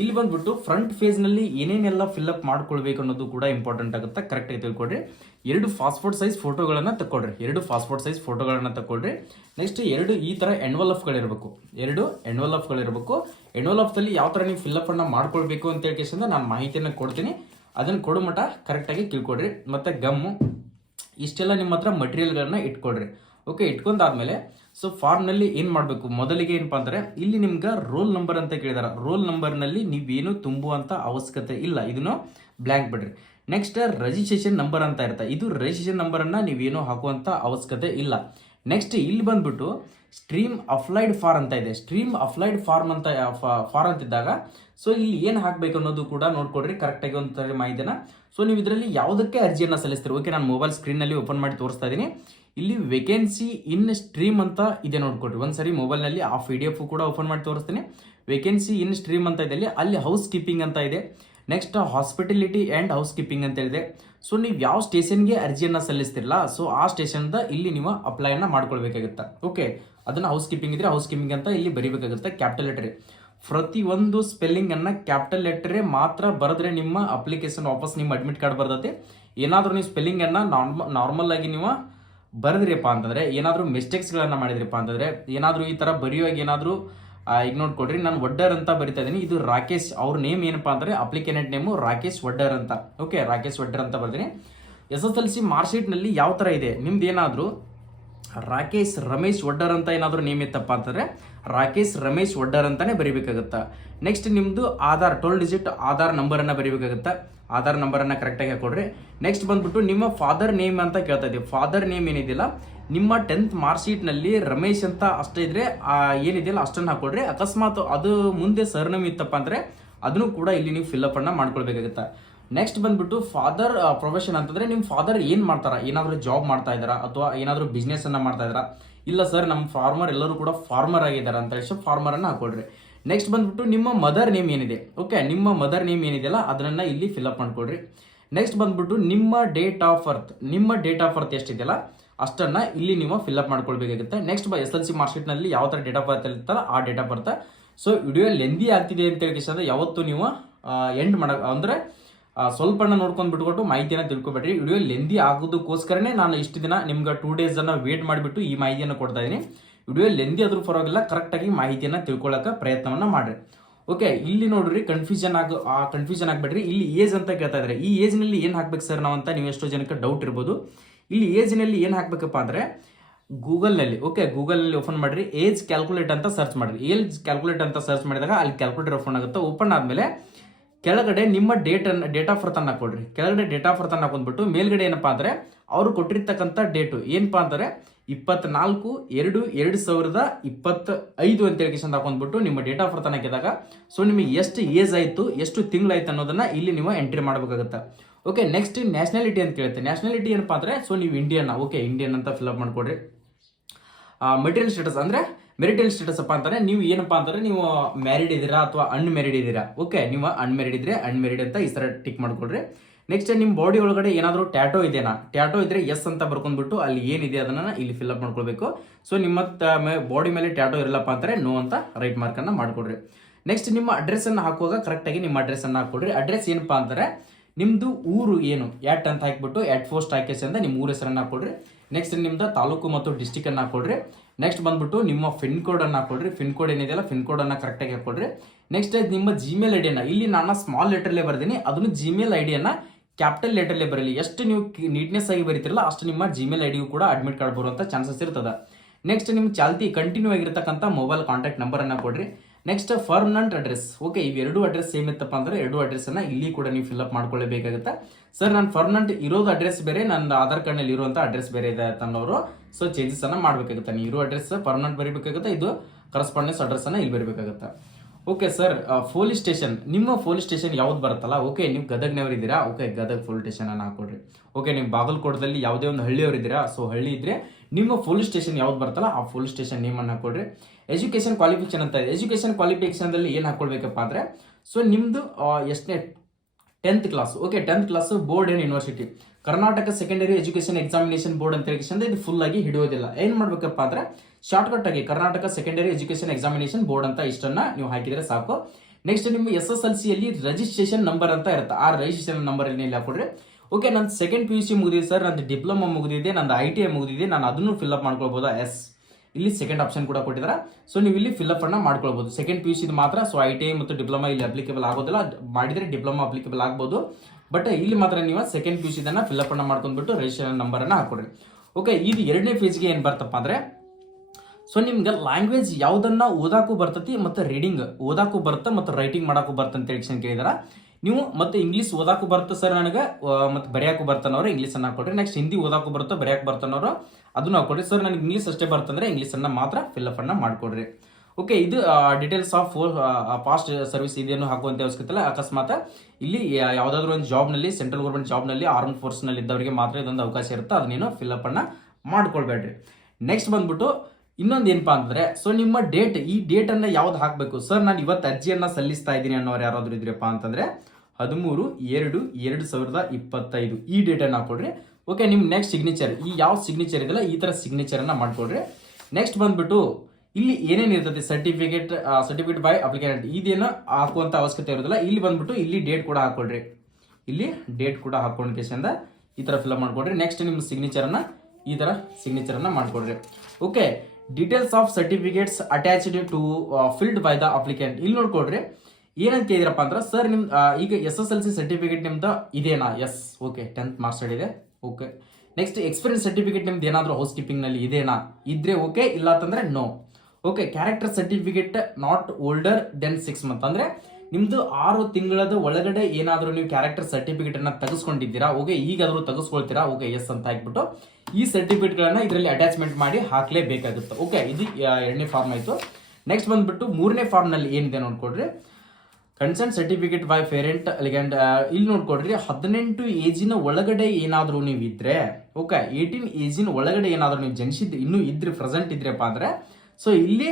ಇಲ್ಲಿ ಬಂದ್ಬಿಟ್ಟು ಫ್ರಂಟ್ ಫೇಸ್ನಲ್ಲಿ ಏನೇನೆಲ್ಲ ಫಿಲ್ಅಪ್ ಮಾಡ್ಕೊಳ್ಬೇಕು ಅನ್ನೋದು ಕೂಡ ಇಂಪಾರ್ಟೆಂಟ್ ಆಗುತ್ತೆ. ಕರೆಕ್ಟಾಗಿ ತಿಳ್ಕೊಡ್ರಿ ಎರಡು ಪಾಸ್ಪೋರ್ಟ್ ಸೈಜ್ ಫೋಟೋಗಳನ್ನು ತಗೊಳ್ರಿ ಎರಡು ಪಾಸ್ಪೋರ್ಟ್ ಸೈಜ್ ಫೋಟೋಗಳನ್ನು ತಗೊಳ್ರಿ ನೆಕ್ಸ್ಟ್ ಎರಡು ಈ ತರ ಎನ್ವಲಫ್ಗಳಿರಬೇಕು ಎರಡು ಎನ್ವಲಫ್ಗಳಿರಬೇಕು ಎನ್ವಲಫ್ದಲ್ಲಿ ಯಾವ ತರ ನೀವು ಫಿಲ್ಅಪ್ ಅನ್ನ ಮಾಡ್ಕೊಳ್ಬೇಕು ಅಂತ ಹೇಳಿ ನಾನು ಮಾಹಿತಿಯನ್ನು ಕೊಡ್ತೀನಿ. ಅದನ್ನ ಕೊಡೋ ಮಟ್ಟ ಕರೆಕ್ಟಾಗಿ ತಿಳ್ಕೊಡ್ರಿ ಮತ್ತೆ ಗಮ್ಮು ಇಷ್ಟೆಲ್ಲ ನಿಮ್ಮ ಹತ್ರ ಮಟೀರಿಯಲ್ಗಳನ್ನ ಇಟ್ಕೊಳ್ರಿ. ಓಕೆ ಇಟ್ಕೊಂಡಾದ್ಮೇಲೆ ಸೊ ಫಾರ್ಮ್ನಲ್ಲಿ ಏನು ಮಾಡಬೇಕು? ಮೊದಲಿಗೆ ಏನಪ್ಪ ಅಂದರೆ, ಇಲ್ಲಿ ನಿಮ್ಗೆ ರೋಲ್ ನಂಬರ್ ಅಂತ ಕೇಳಿದಾರೆ. ರೋಲ್ ನಂಬರ್ನಲ್ಲಿ ನೀವೇನು ತುಂಬುವಂಥ ಅವಶ್ಯಕತೆ ಇಲ್ಲ. ಇದನ್ನು ಬ್ಲ್ಯಾಂಕ್ ಬಿಡ್ರಿ. ನೆಕ್ಸ್ಟ್ ರಿಜಿಸ್ಟ್ರೇಷನ್ ನಂಬರ್ ಅಂತ ಇರುತ್ತೆ. ಇದು ರಿಜಿಸ್ಟ್ರೇಷನ್ ನಂಬರನ್ನು ನೀವೇನು ಹಾಕುವಂಥ ಅವಶ್ಯಕತೆ ಇಲ್ಲ. ನೆಕ್ಸ್ಟ್ ಇಲ್ಲಿ ಬಂದ್ಬಿಟ್ಟು ಸ್ಟ್ರೀಮ್ ಅಪ್ಲೈಡ್ ಫಾರ್ ಅಂತ ಇದೆ. ಸ್ಟ್ರೀಮ್ ಅಪ್ಲೈಡ್ ಫಾರ್ಮ್ ಅಂತ ಫಾರ್ ಅಂತಿದ್ದಾಗ ಸೊ ಇಲ್ಲಿ ಏನು ಹಾಕಬೇಕು ಅನ್ನೋದು ಕೂಡ ನೋಡ್ಕೊಡ್ರಿ. ಕರೆಕ್ಟಾಗಿ ಒಂದು ಮಾಹಿತಿನ ಸೊ ನೀವು ಇದರಲ್ಲಿ ಯಾವುದಕ್ಕೆ ಅರ್ಜಿಯನ್ನು ಸಲ್ಲಿಸ್ತೀರಿ? ಓಕೆ ನಾನು ಮೊಬೈಲ್ ಸ್ಕ್ರೀನ್ನಲ್ಲಿ ಓಪನ್ ಮಾಡಿ ತೋರಿಸ್ತಾ ಇದ್ದೀನಿ. ಇಲ್ಲಿ ವೇಕೆನ್ಸಿ ಇನ್ ಸ್ಟ್ರೀಮ್ ಅಂತ ಇದೆ ನೋಡ್ಕೊಡ್ರಿ ಒಂದ್ಸರಿ ಮೊಬೈಲ್ನಲ್ಲಿ ಆ ಪಿ ಡಿ ಎಫ್ ಕೂಡ ಓಪನ್ ಮಾಡಿ ತೋರಿಸ್ತೀನಿ. ವೇಕೆನ್ಸಿ ಇನ್ ಸ್ಟ್ರೀಮ್ ಅಂತ ಇದೆ ಅಲ್ಲಿ. ಹೌಸ್ ಕೀಪಿಂಗ್ ಅಂತ ಇದೆ. Next hospitality and house keeping ಅಂತ ಹೇಳಿದೆ ಸೊ ನೀವು ಯಾವ ಸ್ಟೇಷನ್ಗೆ ಅರ್ಜಿಯನ್ನು ಸಲ್ಲಿಸ್ತಿರಲ್ಲ ಸೊ ಆ ಸ್ಟೇಷನ್ದ ಇಲ್ಲಿ ನೀವು ಅಪ್ಲೈನ ಮಾಡ್ಕೊಳ್ಬೇಕಾಗುತ್ತೆ. ಓಕೆ ಅದನ್ನ ಹೌಸ್ ಕೀಪಿಂಗ್ ಇದ್ರೆ ಹೌಸ್ ಕೀಪಿಂಗ್ ಅಂತ ಇಲ್ಲಿ ಬರಿಬೇಕಾಗುತ್ತೆ ಕ್ಯಾಪಿಟಲ್ ಲೆಟರ್ ಪ್ರತಿ ಒಂದು ಸ್ಪೆಲ್ಲಿಂಗ್ ಅನ್ನ ಕ್ಯಾಪಿಟಲ್ ಲೆಟ್ರೆ ಮಾತ್ರ ಬರೆದ್ರೆ ನಿಮ್ಮ ಅಪ್ಲಿಕೇಶನ್ ವಾಪಸ್ ನಿಮ್ಮ ಅಡ್ಮಿಟ್ ಕಾರ್ಡ್ ಬರ್ತೈತೆ. ಏನಾದರೂ ನೀವು ಸ್ಪೆಲ್ಲಿಂಗ್ ಅನ್ನ ನಾರ್ಮಲ್ ಆಗಿ ನೀವು ಬರೆದ್ರಿಪ್ಪ ಅಂತಂದ್ರೆ, ಏನಾದರೂ ಮಿಸ್ಟೇಕ್ಸ್ಗಳನ್ನು ಮಾಡಿದ್ರಪ್ಪ ಅಂತಂದ್ರೆ, ಏನಾದರೂ ಈ ತರ ಬರೆಯುವಾಗ ಏನಾದರೂ ಈಗ ನೋಡ್ಕೊಡ್ರಿ ನಾನು ವಡ್ಡರ್ ಅಂತ ಬರಿತಾ ಇದ್ದೀನಿ. ಇದು ರಾಕೇಶ್ ಅವ್ರ ನೇಮ್ ಏನಪ್ಪಾ ಅಂದರೆ ಅಪ್ಲಿಕೇನೆಂಟ್ ನೇಮು ರಾಕೇಶ್ ವಡ್ಡರ್ ಅಂತ. ಓಕೆ ರಾಕೇಶ್ ವಡ್ಡರ್ ಅಂತ ಬರ್ತೀನಿ ಎಸ್ ಎಸ್ ಎಲ್ ಸಿ ಮಾರ್ಕ್ಶೀಟ್ನಲ್ಲಿ ಯಾವ ಥರ ಇದೆ? ನಿಮ್ದು ಏನಾದರೂ, ರಾಕೇಶ್ ರಮೇಶ್ ವಡ್ಡರ್ ಅಂತ ಏನಾದರೂ ನೇಮ್ ಇತ್ತಪ್ಪ ಅಂತಂದ್ರೆ, ರಾಕೇಶ್ ರಮೇಶ್ ವಡ್ಡರ್ ಅಂತಾನೆ ಬರಿಬೇಕಾಗುತ್ತೆ. ನೆಕ್ಸ್ಟ್ ನಿಮ್ಮದು Aadhaar twelve digit Aadhaar number ಅನ್ನ ಬರಿಬೇಕಾಗುತ್ತಾ. ಆಧಾರ್ ನಂಬರ್ ಅನ್ನ ಕರೆಕ್ಟಾಗಿ ಹಾಕೊಡ್ರಿ. ನೆಕ್ಸ್ಟ್ ಬಂದ್ಬಿಟ್ಟು ನಿಮ್ಮ ಫಾದರ್ ನೇಮ್ ಅಂತ ಕೇಳ್ತಾ ಇದ್ದೀವಿ. ಫಾದರ್ ನೇಮ್ ಏನಿದೆಯಲ್ಲ, ನಿಮ್ಮ ಟೆಂತ್ ಮಾರ್ಕ್ನಲ್ಲಿ ರಮೇಶ್ ಅಂತ ಅಷ್ಟೇ ಇದ್ರೆ ಏನಿದೆಯಲ್ಲ ಅಷ್ಟನ್ನು ಹಾಕೊಡ್ರಿ. ಅಕಸ್ಮಾತ್ ಅದು ಮುಂದೆ ಸರ್ನೇಮ್ ಇತ್ತಪ್ಪ ಅಂದ್ರೆ ಅದನ್ನು ಕೂಡ ಇಲ್ಲಿ ನೀವು ಫಿಲ್ಅಪ್ ಅನ್ನ ಮಾಡ್ಕೊಳ್ಬೇಕಾಗುತ್ತೆ. ನೆಕ್ಸ್ಟ್ ಬಂದ್ಬಿಟ್ಟು ಫಾದರ್ ಪ್ರೊಫೆಷನ್ ಅಂತಂದ್ರೆ ನಿಮ್ಮ ಫಾದರ್ ಏನು ಮಾಡ್ತಾರೆ? ಏನಾದರೂ ಜಾಬ್ ಮಾಡ್ತಾ ಇದ್ದಾರಾ? ಅಥವಾ ಏನಾದರೂ ಬಿಸ್ನೆಸ್ ಅನ್ನ ಮಾಡ್ತಾ ಇದ್ದಾರಾ? ಇಲ್ಲ ಸರ್ ನಮ್ಮ ಫಾರ್ಮರ್ ಎಲ್ಲರೂ ಕೂಡ ಫಾರ್ಮರ್ ಆಗಿದ್ದಾರೆ ಅಂತ ಹೇಳಿ ಫಾರ್ಮರ್ ಅನ್ನ ಹಾಕೊಡ್ರಿ. ನೆಕ್ಸ್ಟ್ ಬಂದ್ಬಿಟ್ಟು ನಿಮ್ಮ ಮದರ್ ನೇಮ್ ಏನಿದೆ? ಓಕೆ ನಿಮ್ಮ ಮದರ್ ನೇಮ್ ಏನಿದೆಯಲ್ಲ, ಅದನ್ನ ಇಲ್ಲಿ ಫಿಲಪ್ ಮಾಡ್ಕೊಡ್ರಿ. ನೆಕ್ಸ್ಟ್ ಬಂದ್ಬಿಟ್ಟು ನಿಮ್ಮ ಡೇಟ್ ಆಫ್ ಬರ್ತ್ ನಿಮ್ಮ ಡೇಟ್ ಆಫ್ ಬರ್ತ್ ಎಷ್ಟಿದೆಯಲ್ಲ, ಅಷ್ಟನ್ನ ಇಲ್ಲಿ ನೀವು ಫಿಲ್ಅಪ್ ಮಾಡ್ಕೊಳ್ಬೇಕಾಗುತ್ತೆ. ನೆಕ್ಸ್ಟ್ ಎಸ್ ಎಲ್ ಸಿ ಮಾರ್ಕ್ಶೀಟ್ನಲ್ಲಿ ಯಾವ ಥರ ಡೇಟ್ ಆಫ್ ಬರ್ತ್ ಇರ್ತಾರ ಆ date of birth so video length ಆಗ್ತಿದೆ ಅಂತ ಹೇಳಿ ಯಾವತ್ತು ನೀವು ಎಂಡ್ ಮಾಡ, ಅಂದ್ರೆ ಸ್ವಲ್ಪನ ನೋಡ್ಕೊಂಡು ಬಿಟ್ಕೊಟ್ಟು ಮಾಹಿತಿಯನ್ನು ತಿಳ್ಕೊಬೇಡ್ರಿ. ವಿಡಿಯೋ ಲೆಂದಿ ಆಗೋದಕ್ಕೋಸ್ಕರನೇ ನಾನು ಇಷ್ಟು ದಿನ ನಿಮ್ಗೆ ಟೂ ಡೇಸ್ ಅನ್ನ ವೇಟ್ ಮಾಡಿಬಿಟ್ಟು ಈ ಮಾಹಿತಿಯನ್ನು ಕೊಡ್ತಾ ಇದ್ದೀನಿ ವಿಡಿಯೋ ಲೆಂದಿ ಆದರೂ ಪರವಾಗಿಲ್ಲ ಕರೆಕ್ಟಾಗಿ ಮಾಹಿತಿಯನ್ನು ತಿಳ್ಕೊಳ್ಳೋಕೆ ಪ್ರಯತ್ನವನ್ನ ಮಾಡಿರಿ. ಓಕೆ ಇಲ್ಲಿ ನೋಡ್ರಿ ಕನ್ಫ್ಯೂಷನ್ ಆಗ, ಆ ಕನ್ಫ್ಯೂಷನ್ ಆಗಬೇಡ್ರಿ. ಇಲ್ಲಿ ಏಜ್ ಅಂತ ಕೇಳ್ತಾ ಇದ್ದಾರೆ ಈ ಏಜ್ನಲ್ಲಿ ಏನು ಹಾಕ್ಬೇಕು ಸರ್ ನಾವು ಅಂತ ನೀವು ಎಷ್ಟೋ ಜನಕ್ಕೆ ಡೌಟ್ ಇರ್ಬೋದು. ಇಲ್ಲಿ ಏಜ್ನಲ್ಲಿ ಏನು ಹಾಕ್ಬೇಕಪ್ಪ ಅಂದರೆ ಗೂಗಲ್ನಲ್ಲಿ ಓಕೆ ಗೂಗಲ್ನಲ್ಲಿ ಓಪನ್ ಮಾಡಿರಿ. ಏಜ್ ಕ್ಯಾಲ್ಕುಲೇಟ್ ಅಂತ ಸರ್ಚ್ ಮಾಡಿರಿ. ಏಜ್ ಕ್ಯಾಲ್ಕುಲೇಟ್ ಅಂತ ಸರ್ಚ್ ಮಾಡಿದಾಗ ಅಲ್ಲಿ ಕ್ಯಾಲ್ಕುಲೇಟರ್ ಓಪನ್ ಆಗುತ್ತೆ. ಓಪನ್ ಆದಮೇಲೆ ಕೆಳಗಡೆ ನಿಮ್ಮ ಡೇಟ್ ಅನ್ನು ಡೇಟ್ ಆಫ್ ಬರ್ತ್ ಅನ್ನು ಹಾಕೊಡ್ರಿ ಕೆಳಗಡೆ ಡೇಟ್ ಆಫ್ ಬರ್ತ್ ಅನ್ನು ಹಾಕೊಂಡ್ಬಿಟ್ಟು ಮೇಲ್ಗಡೆ ಏನಪ್ಪಾ ಅಂದರೆ ಅವರು ಕೊಟ್ಟಿರ್ತಕ್ಕಂಥ ಡೇಟು ಏನಪ್ಪಾ ಅಂದ್ರೆ ಇಪ್ಪತ್ನಾಲ್ಕು, ಎರಡು ಎರಡು ಸಾವಿರದ ಇಪ್ಪತ್ತ ಐದು ಅಂತ ಹೇಳಿ ಹಾಕೊಂಡ್ಬಿಟ್ಟು ನಿಮ್ಮ ಡೇಟ್ ಆಫ್ ಬರ್ತ್ ಹಾಕಿದಾಗ ಸೊ ನಿಮಗೆ ಎಷ್ಟು ಏಜ್ ಆಯಿತು, ಎಷ್ಟು ತಿಂಗಳಾಯ್ತು ಅನ್ನೋದನ್ನ ಇಲ್ಲಿ ನೀವು ಎಂಟ್ರಿ ಮಾಡಬೇಕಾಗುತ್ತೆ. ಓಕೆ ನೆಕ್ಸ್ಟ್ ನ್ಯಾಷನಾಲಿಟಿ ಅಂತ ಕೇಳುತ್ತೆ. ನ್ಯಾಷನಾಲಿಟಿ ಏನಪ್ಪಾ ಅಂದ್ರೆ ಸೊ ನೀವು ಇಂಡಿಯನ್ ಓಕೆ ಇಂಡಿಯನ್ ಅಂತ ಫಿಲ್ಅಪ್ ಮಾಡ್ಕೊಡ್ರಿ. ಮೆಟೀರಿಯಲ್ ಸ್ಟೇಟಸ್ ಅಂದ್ರೆ ಮೆರಿಟಲ್ ಸ್ಟೇಟಸ್ ಅಪ್ಪ ಅಂತಾರೆ ನೀವು ಏನಪ್ಪಾ ಅಂತಂದ್ರೆ ನೀವು ಮ್ಯಾರಿಡ್ ಇದ್ದೀರಾ ಅಥವಾ ಅನ್ಮ್ಯಾರಿಡ್ ಇದ್ದೀರಾ? ಓಕೆ ನೀವು ಅನ್ಮ್ಯಾರಿಡ್ ಇದ್ರೆ ಅನ್ಮ್ಯಾರಿಡ್ ಅಂತ ಈ ಥರ ಟಿಕ್ ಮಾಡ್ಕೊಡ್ರಿ. ನೆಕ್ಸ್ಟ್ ನಿಮ್ಮ ಬಾಡಿ ಒಳಗಡೆ ಏನಾದರೂ ಟ್ಯಾಟೋ ಇದೆಯಾ? ಟ್ಯಾಟೋ ಇದ್ರೆ ಎಸ್ ಅಂತ ಬರ್ಕೊಂಡ್ಬಿಟ್ಟು ಅಲ್ಲಿ ಏನಿದೆ ಅದನ್ನ ಇಲ್ಲಿ ಫಿಲ್ಅಪ್ ಮಾಡ್ಕೊಳ್ಬೇಕು. ಸೊ ನಿಮ್ಮ ಬಾಡಿ ಮೇಲೆ ಟ್ಯಾಟೋ ಇರಲ್ಲಪ್ಪ ಅಂತಾರೆ ನೋ ಅಂತ ರೈಟ್ ಮಾರ್ಕನ್ನು ಮಾಡಿಕೊಡ್ರಿ. ನೆಕ್ಸ್ಟ್ ನಿಮ್ಮ ಅಡ್ರೆಸ್ ಅನ್ನು ಹಾಕುವಾಗ ಕರೆಕ್ಟಾಗಿ ನಿಮ್ಮ ಅಡ್ರೆಸ್ ಅನ್ನು ಹಾಕೊಡ್ರಿ ಅಡ್ರೆಸ್ ಏನಪ್ಪಾ ಅಂತಾರೆ ನಿಮ್ಮದು ಊರು ಏನು? ಯಾಟ್ ಅಂತ ಹಾಕ್ಬಿಟ್ಟು ಎಟ್ ಪೋಸ್ಟ್ ಹಾಕೇಸ್ ಅಂತ ನಿಮ್ಮ ಊರ ಹೆಸರನ್ನ ಹಾಕೊಡ್ರಿ ನೆಕ್ಸ್ಟ್ ನಿಮ್ಮದು ತಾಲೂಕು ಮತ್ತು ಡಿಸ್ಟಿಕನ್ನು ಅನ್ನ ಹಾಕೊಡ್ರಿ ನೆಕ್ಸ್ಟ್ ಬಂದ್ಬಿಟ್ಟು ನಿಮ್ಮ ಪಿನ್ ಕೋಡ್ ಅನ್ನ ಹಾಕೊಡ್ರಿ ಪಿನ್ ಕೋಡ್ ಏನಿದೆಯಲ್ಲ ಪಿನ್ ಕೋಡ್ ಅನ್ನ ಕರೆಕ್ಟಾಗಿ ಹಾಕೊಡ್ರಿ ನೆಕ್ಸ್ಟ್ ನಿಮ್ಮ ಜಿಮೇಲ್ ಐಡಿಯನ್ನು ಇಲ್ಲಿ ನಾನು ಸ್ಮಾಲ್ ಲೆಟರ್ಲೇ ಬರ್ದೀನಿ, ಅದನ್ನು ಜಿಮೇಲ್ ಐಡಿಯನ್ನ ಕ್ಯಾಪಿಟಲ್ ಲೆಟರ್ಲೇ ಬರಲಿ ಎಷ್ಟು ನೀವು ನೀಟ್ನೆಸ್ ಆಗಿ ಬರೀತಿರಲ್ಲ ಅಷ್ಟು ನಿಮ್ಮ ಜಿಮೇಲ್ ಐ ಕೂಡ ಅಡ್ಮಿಟ್ ಕಾರ್ಡ್ ಬರುವಂಥ ಚಾನ್ಸಸ್ ಇರ್ತದೆ. ನೆಕ್ಸ್ಟ್ ನಿಮ್ಮ ಚಾಲ್ತಿ ಕಂಟಿನ್ಯೂ ಆಗಿರ್ತಕ್ಕಂಥ ಮೊಬೈಲ್ ಕಾಂಟ್ಯಾಕ್ಟ್ ನಂಬರ್ ಅನ್ನ ಕೊಡ್ರಿ. ನೆಕ್ಸ್ಟ್ ಪರ್ಮನೆಂಟ್ ಅಡ್ರೆಸ್ ಓಕೆ ಇವೆರಡು ಅಡ್ರೆಸ್ ಸೇಮ್ ಇತ್ತಪ್ಪ ಅಂದ್ರೆ ಎರಡು ಅಡ್ರೆಸ್ ಅನ್ನ ಇಲ್ಲಿ ಕೂಡ ನೀವು ಫಿಲ್ಅಪ್ ಮಾಡ್ಕೊಳ್ಳಬೇಕಾಗುತ್ತೆ. ಸರ್ ನಾನು ಪರ್ಮನೆಂಟ್ ಇರೋದು ಅಡ್ರೆಸ್ ಬೇರೆ ನನ್ನ ಆಧಾರ್ ಕಾರ್ಡ್ನಲ್ಲಿ ಇರುವಂತ ಅಡ್ರೆಸ್ ಬೇರೆ ಇದೆ ತನ್ನವರು ಸೊ ಚೇಂಜಸ್ ಅನ್ನ ಮಾಡ್ಬೇಕಾಗುತ್ತೆ. ನೀವು ಇರೋ ಅಡ್ರೆಸ್ ಪರ್ಮನೆಂಟ್ ಬರೀಬೇಕಾಗುತ್ತೆ, ಇದು ಕರೆಸ್ಪಾಂಡೆನ್ಸ್ ಅಡ್ರೆಸ್ ಅನ್ನ ಇಲ್ಲಿ ಬರೀಬೇಕಾಗುತ್ತೆ. ಓಕೆ ಸರ್ ಪೊಲೀಸ್ ಸ್ಟೇಷನ್ ನಿಮ್ಮ ಪೊಲೀಸ್ ಸ್ಟೇಷನ್ ಯಾವ್ದು ಬರುತ್ತಲ್ಲ? ಓಕೆ ನೀವು ಗದಗ್ನವ್ರು ಇದ್ದೀರಾ? ಓಕೆ ಗದಗ್ ಪೊಲೀಸ್ ಸ್ಟೇಷನ್ ಅನ್ನ ಹಾಕೊಡ್ರಿ ಓಕೆ ನೀವು ಬಾಗಲಕೋಟದಲ್ಲಿ ಯಾವುದೇ ಒಂದು ಹಳ್ಳಿಯವರು ಇದ್ದೀರಾ? ಸೊ ಹಳ್ಳಿ ಇದ್ರೆ ನಿಮ್ಮ ಪೊಲೀಸ್ ಸ್ಟೇಷನ್ ಯಾವ್ದು ಬರ್ತಲ್ಲ ಆ ಪೊಲೀಸ್ ಸ್ಟೇಷನ್ ನೇಮ್ ಅನ್ನ ಹಾಕೊಡ್ರಿ ಎಜುಕೇಶನ್ ಕ್ವಾಲಿಫಿಕೇಶನ್ ಅಂತ ಇದೆ. ಎಜುಕೇಶನ್ ಕ್ವಾಲಿಫಿಕೇಶನ್ದಲ್ಲಿ ಏನು ಹಾಕೊಳ್ಬೇಕಪ್ಪ ಅಂದ್ರೆ ಸೊ ನಿಮ್ದು ಎಷ್ಟನೇ tenth class okay tenth class board and university Karnataka secondary education examination board ಅಂತ ಹೇಳಿ ಇದು ಫುಲ್ ಆಗಿ ಹಿಡಿಯೋದಿಲ್ಲ. ಏನ್ ಮಾಡ್ಬೇಕಪ್ಪ ಅಂದ್ರೆ ಶಾರ್ಟ್ಕಟ್ ಆಗಿ Karnataka secondary education examination board ಅಂತ ಇಷ್ಟನ್ನ ನೀವು ಹಾಕಿದ್ರೆ ಸಾಕು. ನೆಕ್ಸ್ಟ್ ನಿಮ್ಮ ಎಸ್ ಎಸ್ ಎಲ್ ಸಿ ಅಲ್ಲಿ ರಿಜಿಸ್ಟ್ರೇಷನ್ ನಂಬರ್ ಅಂತ ಇರುತ್ತೆ. ಆ ರಿಜಿಸ್ಟ್ರೇಷನ್ ನಂಬರ್ ಇಲ್ಲಿ ಹಾಕೊಡ್ರಿ ಓಕೆ ನನ್ನ ಸೆಕೆಂಡ್ ಪಿ ಯು ಸಿ ಮುಗಿದಿದೆ ಸರ್ ನಂದು ಡಿಪ್ಲೊಮಾ ಮುಗಿದಿದೆ, ನಂದು ಐ ಟಿ ಐ ಮುಗಿದಿದೆ, ನಾನು ಅದನ್ನು ಫಿಲ್ಅಪ್ ಮಾಡ್ಕೊಳ್ಬೋದಾ? ಎಸ್ ಇಲ್ಲಿ ಸೆಕೆಂಡ್ ಆಪ್ಷನ್ ಕೂಡ ಕೊಟ್ಟಿದ್ದಾರೆ ಸೊ ನೀವು ಇಲ್ಲಿ ಫಿಲ್ಅಪ್ ಅನ್ನ ಮಾಡ್ಕೊಳ್ಬೋದು. ಸೆಕೆಂಡ್ ಪಿ ಯು ಸಿ ಮಾತ್ರ ಸೊ ಐ ಟಿ ಐ ಮತ್ತು ಡಿಪ್ಲೊಮಾ ಇಲ್ಲಿ ಅಪ್ಲಿಕೇಬಲ್ ಆಗೋದಿಲ್ಲ. ಮಾಡಿದ್ರೆ ಡಿಪ್ಲೊಮಾ ಅಪ್ಲಿಕೇಬಲ್ ಆಗ್ಬೋದು. ಬಟ್ ಇಲ್ಲಿ ಮಾತ್ರ ನೀವು ಸೆಕೆಂಡ್ ಪಿ ಯು ಸಿದನ್ನು ಅನ್ನ ಮಾಡ್ಕೊಂಡ್ಬಿಟ್ಟು ರಿಜಿಸ್ಟ್ರೇಷನ್ ನಂಬರ್ ಅನ್ನ ಹಾಕೊಡ್ರಿ. ಓಕೆ ಇದು ಎರಡನೇ ಫೇಜ್ಗೆ ಏನು ಬರ್ತಪ್ಪ ಅಂದ್ರೆ ಸೊ ನಿಮ್ಗೆ ಲ್ಯಾಂಗ್ವೇಜ್ ಯಾವುದನ್ನು ಓದಾಕು ಬರ್ತತಿ ಮತ್ತು ರೀಡಿಂಗ್ ಓದಾಕು ಬರುತ್ತೆ ಮತ್ತು ರೈಟಿಂಗ್ ಮಾಡಾಕು ಬರುತ್ತೆ ಅಂತ ಹೇಳಿ ಕೇಳಿದಾರ? ನೀವು ಮತ್ತೆ ಇಂಗ್ಲೀಷ್ ಓದಾಕು ಬರುತ್ತೆ ಸರ್ ನನಗೆ ಮತ್ತೆ ಬರೆಯಾಕು ಬರ್ತಾನವ್ರು ಇಂಗ್ಲೀಷ್ ಅನ್ನ ಹಾಕೊಡ್ರಿ. ನೆಕ್ಸ್ಟ್ ಹಿಂದಿ ಓದಾಕು ಬರುತ್ತೆ, ಬರೆಯಾಕು ಬರ್ತಾನವ್ರು ಅದನ್ನ ಹಾಕೊಡ್ರಿ. ಸರ್ ನನಗೆ ಇಂಗ್ಲೀಷ್ ಅಷ್ಟೇ ಬರ್ತಂದ್ರೆ ಇಂಗ್ಲೀಷ್ ಅನ್ನ ಮಾತ್ರ ಫಿಲ್ಅಪ್ ಅನ್ನು ಮಾಡ್ಕೊಡ್ರಿ. ಓಕೆ, ಇದು ಡೀಟೇಲ್ಸ್ ಆಫ್ ಪಾಸ್ಟ್ ಸರ್ವಿಸ್ ಇದೇನು ಹಾಕುವಂತ ಅವಶ್ಯಕತೆ ಇಲ್ಲ ಅಕಸ್ಮಾತ್ ಇಲ್ಲಿ ಯಾವುದಾದ್ರು ಒಂದು ಜಾಬ್ನಲ್ಲಿ ಸೆಂಟ್ರಲ್ ಗೌರ್ಮೆಂಟ್ ಜಾಬ್ನಲ್ಲಿ ಆರ್ಮ್ ಫೋರ್ಸ್ನಲ್ಲಿ ಇದ್ದವರಿಗೆ ಮಾತ್ರ ಇದೊಂದು ಅವಕಾಶ ಇರುತ್ತೆ? ಅದನ್ನೇನು ಫಿಲ್ಅಪ್ ಅನ್ನ ಮಾಡ್ಕೊಳ್ಬೇಡ್ರಿ. ನೆಕ್ಸ್ಟ್ ಬಂದ್ಬಿಟ್ಟು, ಇನ್ನೊಂದು ಏನಪ್ಪಾ ಅಂತಂದ್ರೆ ಸೊ ನಿಮ್ಮ ಡೇಟ್ ಈ ಡೇಟ್ ಅನ್ನ ಯಾವ್ದು ಹಾಕಬೇಕು? ಸರ್ ನಾನು ಇವತ್ತು ಅರ್ಜಿಯನ್ನ ಸಲ್ಲಿಸ್ತಾ ಇದ್ದೀನಿ ಅನ್ನೋರು ಯಾರಾದರೂ ಇದ್ರಪ್ಪ ಅಂತಂದ್ರೆ, ಹದಿಮೂರು, ಎರಡು ಎರಡು ಸಾವಿರದ ಇಪ್ಪತ್ತೈದು. ಈ ಡೇಟ್ ಅನ್ನ ಹಾಕೊಡ್ರಿ. ಓಕೆ ನಿಮ್ಮ ನೆಕ್ಸ್ಟ್ ಸಿಗ್ನೇಚರ್ ಈ ಯಾವ ಸಿಗ್ನೇಚರ್ ಇದೆಯಲ್ಲ, ಈ ತರ ಸಿಗ್ನೇಚರ್ ಅನ್ನ ಮಾಡ್ಕೊಡ್ರಿ. ನೆಕ್ಸ್ಟ್ ಬಂದ್ಬಿಟ್ಟು ಇಲ್ಲಿ ಏನೇನು ಇರ್ತದೆ? ಸರ್ಟಿಫಿಕೇಟ್ ಸರ್ಟಿಫಿಕೇಟ್ ಬೈ ಅಪ್ಲಿಕೇಟ್ ಇದೇನು ಹಾಕುವಂತ ಅವಶ್ಯಕತೆ ಇರೋದಿಲ್ಲ ಇಲ್ಲಿ ಬಂದ್ಬಿಟ್ಟು ಇಲ್ಲಿ ಡೇಟ್ ಕೂಡ ಹಾಕೊಳ್ರಿ. ಇಲ್ಲಿ ಡೇಟ್ ಕೂಡ ಹಾಕೊಂಡು ಕೇಸಿಂದ ಈ ತರ ಫಿಲ್ ಮಾಡ್ಕೊಡ್ರಿ. ನೆಕ್ಸ್ಟ್ ನಿಮ್ಮ ಸಿಗ್ನೇಚರ್ ಅನ್ನ ಈ ತರ ಸಿಗ್ನೇಚರ್ ಅನ್ನ ಮಾಡ್ಕೊಡ್ರಿ. Okay details of certificates attached to filled by the applicant ಇಲ್ಲಿ ನೋಡ್ಕೊಡ್ರಿ. ಏನಂತ ಕೇಳಿದ್ರಪ್ಪ ಅಂದ್ರೆ ಸರ್ ನಿಮ್ ಈಗ S S L C certificate ನಿಮ್ದು ಇದೇನಾ? ಎಸ್ ಓಕೆ ಟೆಂತ್ ಮಾರ್ಕ್ಸ್ ಇದೆ. ಓಕೆ ನೆಕ್ಸ್ಟ್ ಎಕ್ಸ್ಪೀರಿಯನ್ಸ್ ಸರ್ಟಿಫಿಕೇಟ್ ನಿಮ್ದು ಏನಾದರೂ ಹೌಸ್ ಕೀಪಿಂಗ್ನಲ್ಲಿ ನಲ್ಲಿ ಇದೇನಾ? ಇದ್ರೆ ಓಕೆ ಇಲ್ಲ ಅಂತಂದ್ರೆ no okay character certificate not older than six month ಅಂದ್ರೆ ನಿಮ್ದು ಆರು ತಿಂಗಳದ ಒಳಗಡೆ ಏನಾದರೂ ನೀವು ಕ್ಯಾರೆಕ್ಟರ್ ಸರ್ಟಿಫಿಕೇಟ್ ಅನ್ನ ತೆಗೆಸ್ಕೊಂಡಿದ್ದೀರಾ? ಓಕೆ ಈಗಾದರೂ ತೆಗೆಸ್ಕೊಳ್ತೀರಾ? ಓಕೆ ಎಸ್ ಅಂತ ಹಾಕ್ಬಿಟ್ಟು ಈ ಸರ್ಟಿಫಿಕೇಟ್ ಗಳನ್ನ ಇದರಲ್ಲಿ ಅಟ್ಯಾಚ್ಮೆಂಟ್ ಮಾಡಿ ಹಾಕಲೇಬೇಕಾಗುತ್ತೆ. ಓಕೆ ಇದು ಎರಡನೇ ಫಾರ್ಮ್ ಆಯ್ತು. ನೆಕ್ಸ್ಟ್ ಬಂದ್ಬಿಟ್ಟು ಮೂರನೇ ಫಾರ್ಮ್ನಲ್ಲಿ ಏನಿದೆ ನೋಡ್ಕೊಡ್ರಿ. ಕನ್ಸರ್ನ್ ಸರ್ಟಿಫಿಕೇಟ್ ಬೈ ಪೇರೆಂಟ್ ಅಲ್ಲಿಗೆ ಇಲ್ಲಿ ನೋಡ್ಕೊಡ್ರಿ, ಹದಿನೆಂಟು ಏಜಿನ ಒಳಗಡೆ ಏನಾದರೂ ನೀವು ಇದ್ರೆ ಓಕೆ ಏಯ್ಟೀನ್ ಏಜಿನ ಒಳಗಡೆ ಏನಾದರೂ ನೀವು ಜನಿಸಿದ್ರೆ ಇನ್ನೂ ಇದ್ರೆ ಪ್ರೆಸೆಂಟ್ ಇದ್ರಪ್ಪ ಅಂದ್ರೆ ಸೊ ಇಲ್ಲಿ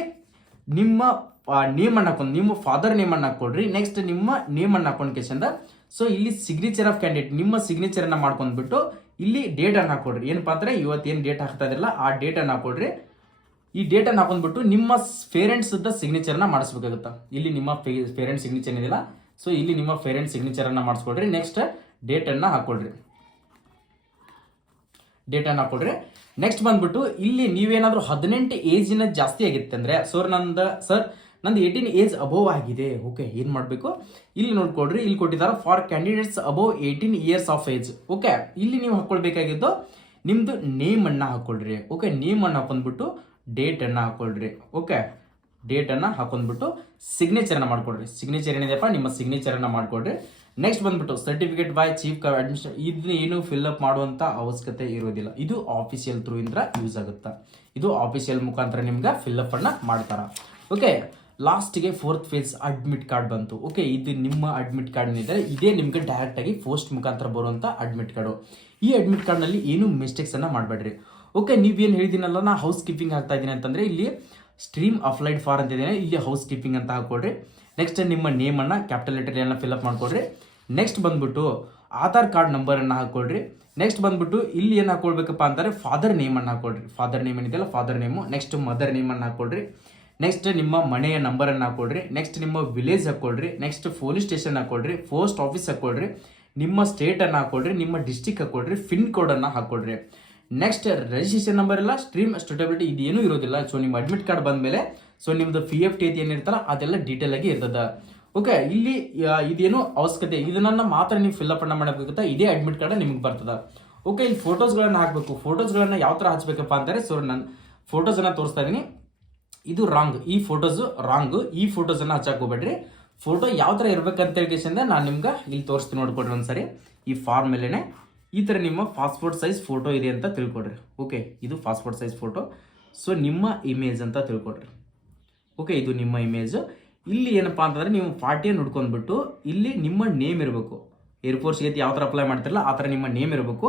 ನಿಮ್ಮ ನೇಮ್ ಅನ್ನ ಹಾಕೊಂಡು, ನಿಮ್ಮ ಫಾದರ್ ನೇಮ್ ಅನ್ನ ಹಾಕೊಳ್ರಿ. ನೆಕ್ಸ್ಟ್ ನಿಮ್ಮ ನೇಮ್ ಅನ್ನ ಹಾಕೊಂಡ್ ಕೇಸಂದ ಸೊ ಇಲ್ಲಿ ಸಿಗ್ನೇಚರ್ ಆಫ್ ಕ್ಯಾಂಡಿಡೇಟ್ ನಿಮ್ಮ ಸಿಗ್ನೇಚರ್ ಅನ್ನ ಮಾಡ್ಕೊಂಡ್ಬಿಟ್ಟು ಇಲ್ಲಿ ಡೇಟ್ ಅನ್ನ ಹಾಕೊಡ್ರಿ ಏನಪ್ಪಾ ಅಂದ್ರೆ ಇವತ್ತೇನು ಡೇಟ್ ಹಾಕ್ತಾ ಇದ್ರಲ್ಲ, ಆ ಡೇಟ್ ಅನ್ನ ಹಾಕೊಡ್ರಿ ಈ ಡೇಟ್ ಅನ್ನ ಹಾಕೊಂಡ್ಬಿಟ್ಟು ನಿಮ್ಮ ಪೇರೆಂಟ್ಸ್ ಸಿಗ್ನೇಚರ್ ಅನ್ನ ಮಾಡಿಸ್ಬೇಕಾಗುತ್ತೆ? ಇಲ್ಲಿ ನಿಮ್ಮ ಪೇರೆಂಟ್ ಸಿಗ್ನೇಚರ್ ಇದೆಯಲ್ಲ ಸೊ ಇಲ್ಲಿ ನಿಮ್ಮ ಪೇರೆಂಟ್ ಸಿಗ್ನೇಚರ್ ಅನ್ನ ಮಾಡಿಸ್ಕೊಡ್ರಿ ನೆಕ್ಸ್ಟ್ ಡೇಟ್ ಅನ್ನ ಹಾಕೊಡ್ರಿ ಡೇಟ್ ಕೊಡ್ರಿ ನೆಕ್ಸ್ಟ್ ಬಂದ್ಬಿಟ್ಟು, ಇಲ್ಲಿ ನೀವೇನಾದರೂ ಹದಿನೆಂಟು ಏಜಿನ ಜಾಸ್ತಿ ಆಗಿತ್ತಂದ್ರೆ ಸರ್ ನಂದ ಸರ್ ನಂದು ಏಯ್ಟೀನ್ ಏಜ್ ಅಬೋವ್ ಆಗಿದೆ. ಓಕೆ ಏನು ಮಾಡಬೇಕು? ಇಲ್ಲಿ ನೋಡ್ಕೊಡ್ರಿ ಇಲ್ಲಿ ಕೊಟ್ಟಿದ್ದಾರೆ for candidates above eighteen years of age okay ಇಲ್ಲಿ ನೀವು ಹಾಕೊಳ್ಬೇಕಾಗಿದ್ದು ನಿಮ್ಮದು ನೇಮನ್ನು ಹಾಕ್ಕೊಳ್ರಿ ಓಕೆ ನೇಮನ್ನು ಹಾಕೊಂಡ್ಬಿಟ್ಟು ಡೇಟನ್ನು ಹಾಕ್ಕೊಳ್ರಿ ಓಕೆ ಡೇಟನ್ನು ಹಾಕೊಂಡ್ಬಿಟ್ಟು ಸಿಗ್ನೇಚರನ್ನು ಮಾಡ್ಕೊಡ್ರಿ. ಸಿಗ್ನೇಚರ್ ಏನಿದೆಯಪ್ಪ? ನಿಮ್ಮ ಸಿಗ್ನೇಚರನ್ನು ಮಾಡ್ಕೊಡ್ರಿ. ನೆಕ್ಸ್ಟ್ ಬಂದ್ಬಿಟ್ಟು ಸರ್ಟಿಫಿಕೇಟ್ ಬೈ ಚೀಫ್ ಅಡ್ಮಿನಿಸ್ಟ್ರೇಟ್ ಇದನ್ನ ಏನು ಫಿಲ್ಅಪ್ ಮಾಡುವಂಥ ಅವಶ್ಯಕತೆ ಇರೋದಿಲ್ಲ ಇದು ಆಫೀಸಿಯಲ್ ಥ್ರೂ ಇಂದ್ರ ಯೂಸ್ ಆಗುತ್ತೆ? ಇದು ಆಫೀಸಿಯಲ್ ಮುಖಾಂತರ ನಿಮ್ಗೆ ಫಿಲ್ಅಪ್ ಅನ್ನ ಮಾಡ್ತಾರ. ಓಕೆ ಲಾಸ್ಟ್ಗೆ ಫೋರ್ತ್ ಫೇಸ್ ಅಡ್ಮಿಟ್ ಕಾರ್ಡ್ ಬಂತು. ಓಕೆ ಇದು ನಿಮ್ಮ ಅಡ್ಮಿಟ್ ಕಾರ್ಡ್ ಏನಿದೆ ಇದೇ ನಿಮ್ಗೆ ಡೈರೆಕ್ಟ್ ಆಗಿ ಪೋಸ್ಟ್ ಮುಖಾಂತರ ಬರುವಂಥ ಅಡ್ಮಿಟ್ ಕಾರ್ಡು ಈ ಅಡ್ಮಿಟ್ ಕಾರ್ಡ್ನಲ್ಲಿ ಏನು ಮಿಸ್ಟೇಕ್ಸ್ ಅನ್ನ ಮಾಡಬೇಡ್ರಿ. ಓಕೆ ನೀವೇನು ಹೇಳಿದಿನಲ್ಲ ನಾ ಹೌಸ್ ಕೀಪಿಂಗ್ ಆಗ್ತಾ ಇದ್ದೀನಿ ಅಂತಂದ್ರೆ ಇಲ್ಲಿ ಸ್ಟ್ರೀಮ್ ಅಫ್ಲೈಡ್ ಫಾರ್ ಅಂತ ಇದೆ ಇಲ್ಲಿ ಹೌಸ್ ಕೀಪಿಂಗ್ ಅಂತ ಹಾಕೊಡ್ರಿ ನೆಕ್ಸ್ಟ್ ನಿಮ್ಮ ನೇಮನ್ನು capital letter fill fill up ಮಾಡ್ಕೊಡ್ರಿ. Next ಬಂದ್ಬಿಟ್ಟು ಆಧಾರ್ ಕಾರ್ಡ್ ನಂಬರನ್ನು ಹಾಕೊಳ್ರಿ. ನೆಕ್ಸ್ಟ್ ಬಂದ್ಬಿಟ್ಟು ಇಲ್ಲಿ ಏನು ಹಾಕೊಳ್ಬೇಕಪ್ಪ ಅಂತಾರೆ ಫಾದರ್ ನೇಮನ್ನು ಹಾಕೊಳ್ರಿ. ಫಾದರ್ ನೇಮ್ ಏನಿದೆಯಲ್ಲ ಫಾದರ್ ನೇಮು ನೆಕ್ಸ್ಟ್ ಮದರ್ ನೇಮನ್ನು ಹಾಕೊಳ್ರಿ. ನೆಕ್ಸ್ಟ್ ನಿಮ್ಮ ಮನೆಯ ನಂಬರನ್ನು ಹಾಕೊಳ್ರಿ. ನೆಕ್ಸ್ಟ್ ನಿಮ್ಮ ವಿಲೇಜ್ ಹಾಕೊಳ್ರಿ. ನೆಕ್ಸ್ಟ್ ಪೊಲೀಸ್ ಸ್ಟೇಷನ್ ಹಾಕೊಳ್ರಿ. ಪೋಸ್ಟ್ ಆಫೀಸ್ ಹಾಕೊಳ್ರಿ. ನಿಮ್ಮ ಸ್ಟೇಟನ್ನು ಹಾಕೊಳ್ರಿ. ನಿಮ್ಮ ಡಿಸ್ಟಿಕ್ ಹಾಕೊಳ್ರಿ. ಪಿನ್ ಕೋಡನ್ನು ಹಾಕೊಳ್ರಿ. ನೆಕ್ಸ್ಟ್ ರಿಜಿಸ್ಟ್ರೇಷನ್ ನಂಬರ್ ಇಲ್ಲ ಸ್ಟ್ರೀಮ್ ಸ್ಟೇಟಬಿಲಿಟಿ ಇದೇನೂ ಇರೋದಿಲ್ಲ. ಸೊ ನಿಮ್ಮ ಅಡ್ಮಿಟ್ ಕಾರ್ಡ್ ಬಂದಮೇಲೆ ಸೊ ನಿಮ್ದು ಪಿ ಎಫ್ ಟಿ ಏನಿರ್ತಲ್ಲ, ಅದೆಲ್ಲ ಡೀಟೇಲ್ ಆಗಿ ಇರ್ತದೆ. ಓಕೆ ಇಲ್ಲಿ ಇದೇನು ಅವಶ್ಯಕತೆ ಇದನ್ನ ಮಾತ್ರ ನೀವು ಫಿಲ್ ಅಪ್ ಅನ್ನ ಮಾಡಬೇಕಾಗುತ್ತೆ, ಇದೇ ಅಡ್ಮಿಟ್ ಕಾರ್ಡ್ ನಿಮ್ಗೆ ಬರ್ತದೆ. ಓಕೆ ಇಲ್ಲಿ ಫೋಟೋಸ್ಗಳನ್ನ ಹಾಕಬೇಕು. ಫೋಟೋಸ್ಗಳನ್ನ ಯಾವ ಥರ ಹಚ್ಬೇಕಪ್ಪ ಅಂತಾರೆ ಸೊ ನಾನು ಫೋಟೋಸನ್ನು ತೋರಿಸ್ತಾ ಇದ್ದೀನಿ. ಇದು ರಾಂಗ್ ಈ ಫೋಟೋಸ್ ರಾಂಗ್ ಈ ಫೋಟೋಸನ್ನು ಹಚ್ಚಾಕ್ ಹೋಗ್ಬೇಡ್ರಿ. ಫೋಟೋ ಯಾವ ಥರ ಇರ್ಬೇಕಂತ ಹೇಳಿಕೆಸಿಂದ ನಾನು ನಿಮ್ಗೆ ಇಲ್ಲಿ ತೋರಿಸ್ತೀನಿ ನೋಡ್ಕೊಡ್ರಿ ಒಂದ್ಸರಿ. ಈ ಫಾರ್ಮ್ ಮೇಲೆನೆ ಈ ಥರ ನಿಮ್ಮ ಪಾಸ್ಪೋರ್ಟ್ ಸೈಜ್ ಫೋಟೋ ಇದೆ ಅಂತ ತಿಳ್ಕೊಡ್ರಿ. ಓಕೆ ಇದು ಪಾಸ್ಪೋರ್ಟ್ ಸೈಜ್ ಫೋಟೋ ಸೊ ನಿಮ್ಮ ಇಮೇಜ್ ಅಂತ ತಿಳ್ಕೊಡ್ರಿ. ಓಕೆ ಇದು ನಿಮ್ಮ ಇಮೇಜ್ ಇಲ್ಲಿ ಏನಪ್ಪ ಅಂತಂದರೆ ನೀವು ಪಾರ್ಟಿಯನ್ನು ಹುಡ್ಕೊಂಡ್ಬಿಟ್ಟು ಇಲ್ಲಿ ನಿಮ್ಮ ನೇಮ್ ಇರಬೇಕು. ಏರ್ಫೋರ್ಸ್ಗೆ ಯಾವ ಥರ ಅಪ್ಲೈ ಮಾಡ್ತಿರಲ್ಲ ಆ ಥರ ನಿಮ್ಮ ನೇಮ್ ಇರಬೇಕು.